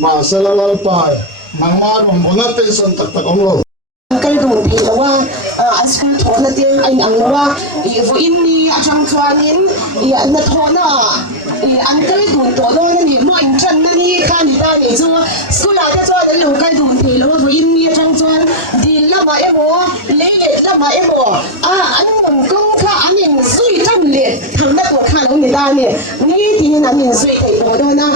ma sa la la pa nang ma rong bon na pen sun tak tak ong lo cái đồ thì làว่าอันสกุลทอนนั่นเองไอ้อังว่าอีฟูอินนี่จังจวนนินอีอันนั้นทอนอ่ะอีอันก็เลยดูตัวน้องนั่นนี่มั่วอินจันนั่นนี่ข้านี่ได้นี่ชัวสกุลอาจจะจวนแต่ลูกก็ดูทีแล้วว่าฟูอินนี่จังจวนดีละมาเอ็มโอเลี้ยละมาเอ็มโออันนั้นก็ข้าอันนี้สุยจังเลยทำได้ตัวข้าน้องนี่ได้เนี่ยนี่ทีนี้นั่นนี่สุยแต่ตัวด้วยนะ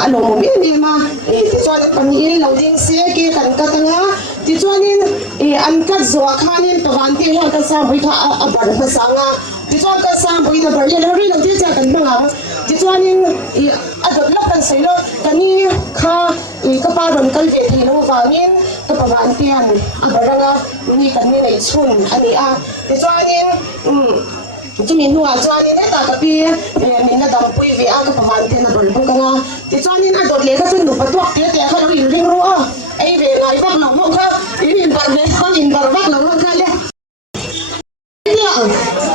อันนั้นผมไม่มาที่จวนปัญญาเราเลี้ยงเสียกี่กันก็ตั้งอ่ะที่จวนนี่อันก็จัวข้านี่ตัววันที่เราก็สร้างบริษัทบริษัทสังอ่ะที่จวนก็สร้างบริษัทบริษัทเราเรื่องที่จะกันบ้างอ่ะที่จวนนี่อันนั้นเราเป็นสิ่งเราตอนนี้ข้าก็ปาร์นกันเวทีเราฟังนี่ก็ประมาณเที่ยงบริษัทนี่กันนี่ในชุนอันนี้ที่จวนนี่จะมีหัวจวนนี่ได้ตากระปีมีระดับปุยเวียก็ประมาณเที่ยงบริษัทกันอ่ะที่จวนนี่โดดเลี้ยก็จะหนุประตูเตี้ยเขาเราอยู่เรื่องรู้อ่ะไอ้เวียไงบ้างเราพวกเขาอินบาร์เบเขาอินบาร์บ้างเราพวกเขาเลยเนี่ย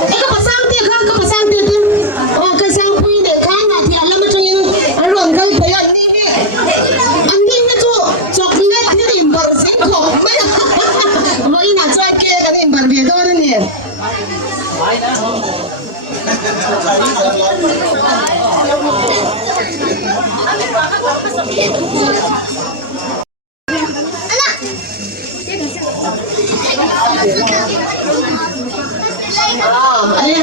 ไอ้ก็ภาษาอังกฤษก็ภาษาอังกฤษก็ภาษาอังกฤษเด็กข้างหน้าที่เราไม่ต้องยินอารมณ์เขาไปอันนี้ไม่จู่จบเล็กนี่อินบาร์สิงคโปร์ไม่ไม่น่าจะเกี่ยกันอินบาร์เบตัวนี้อันนี้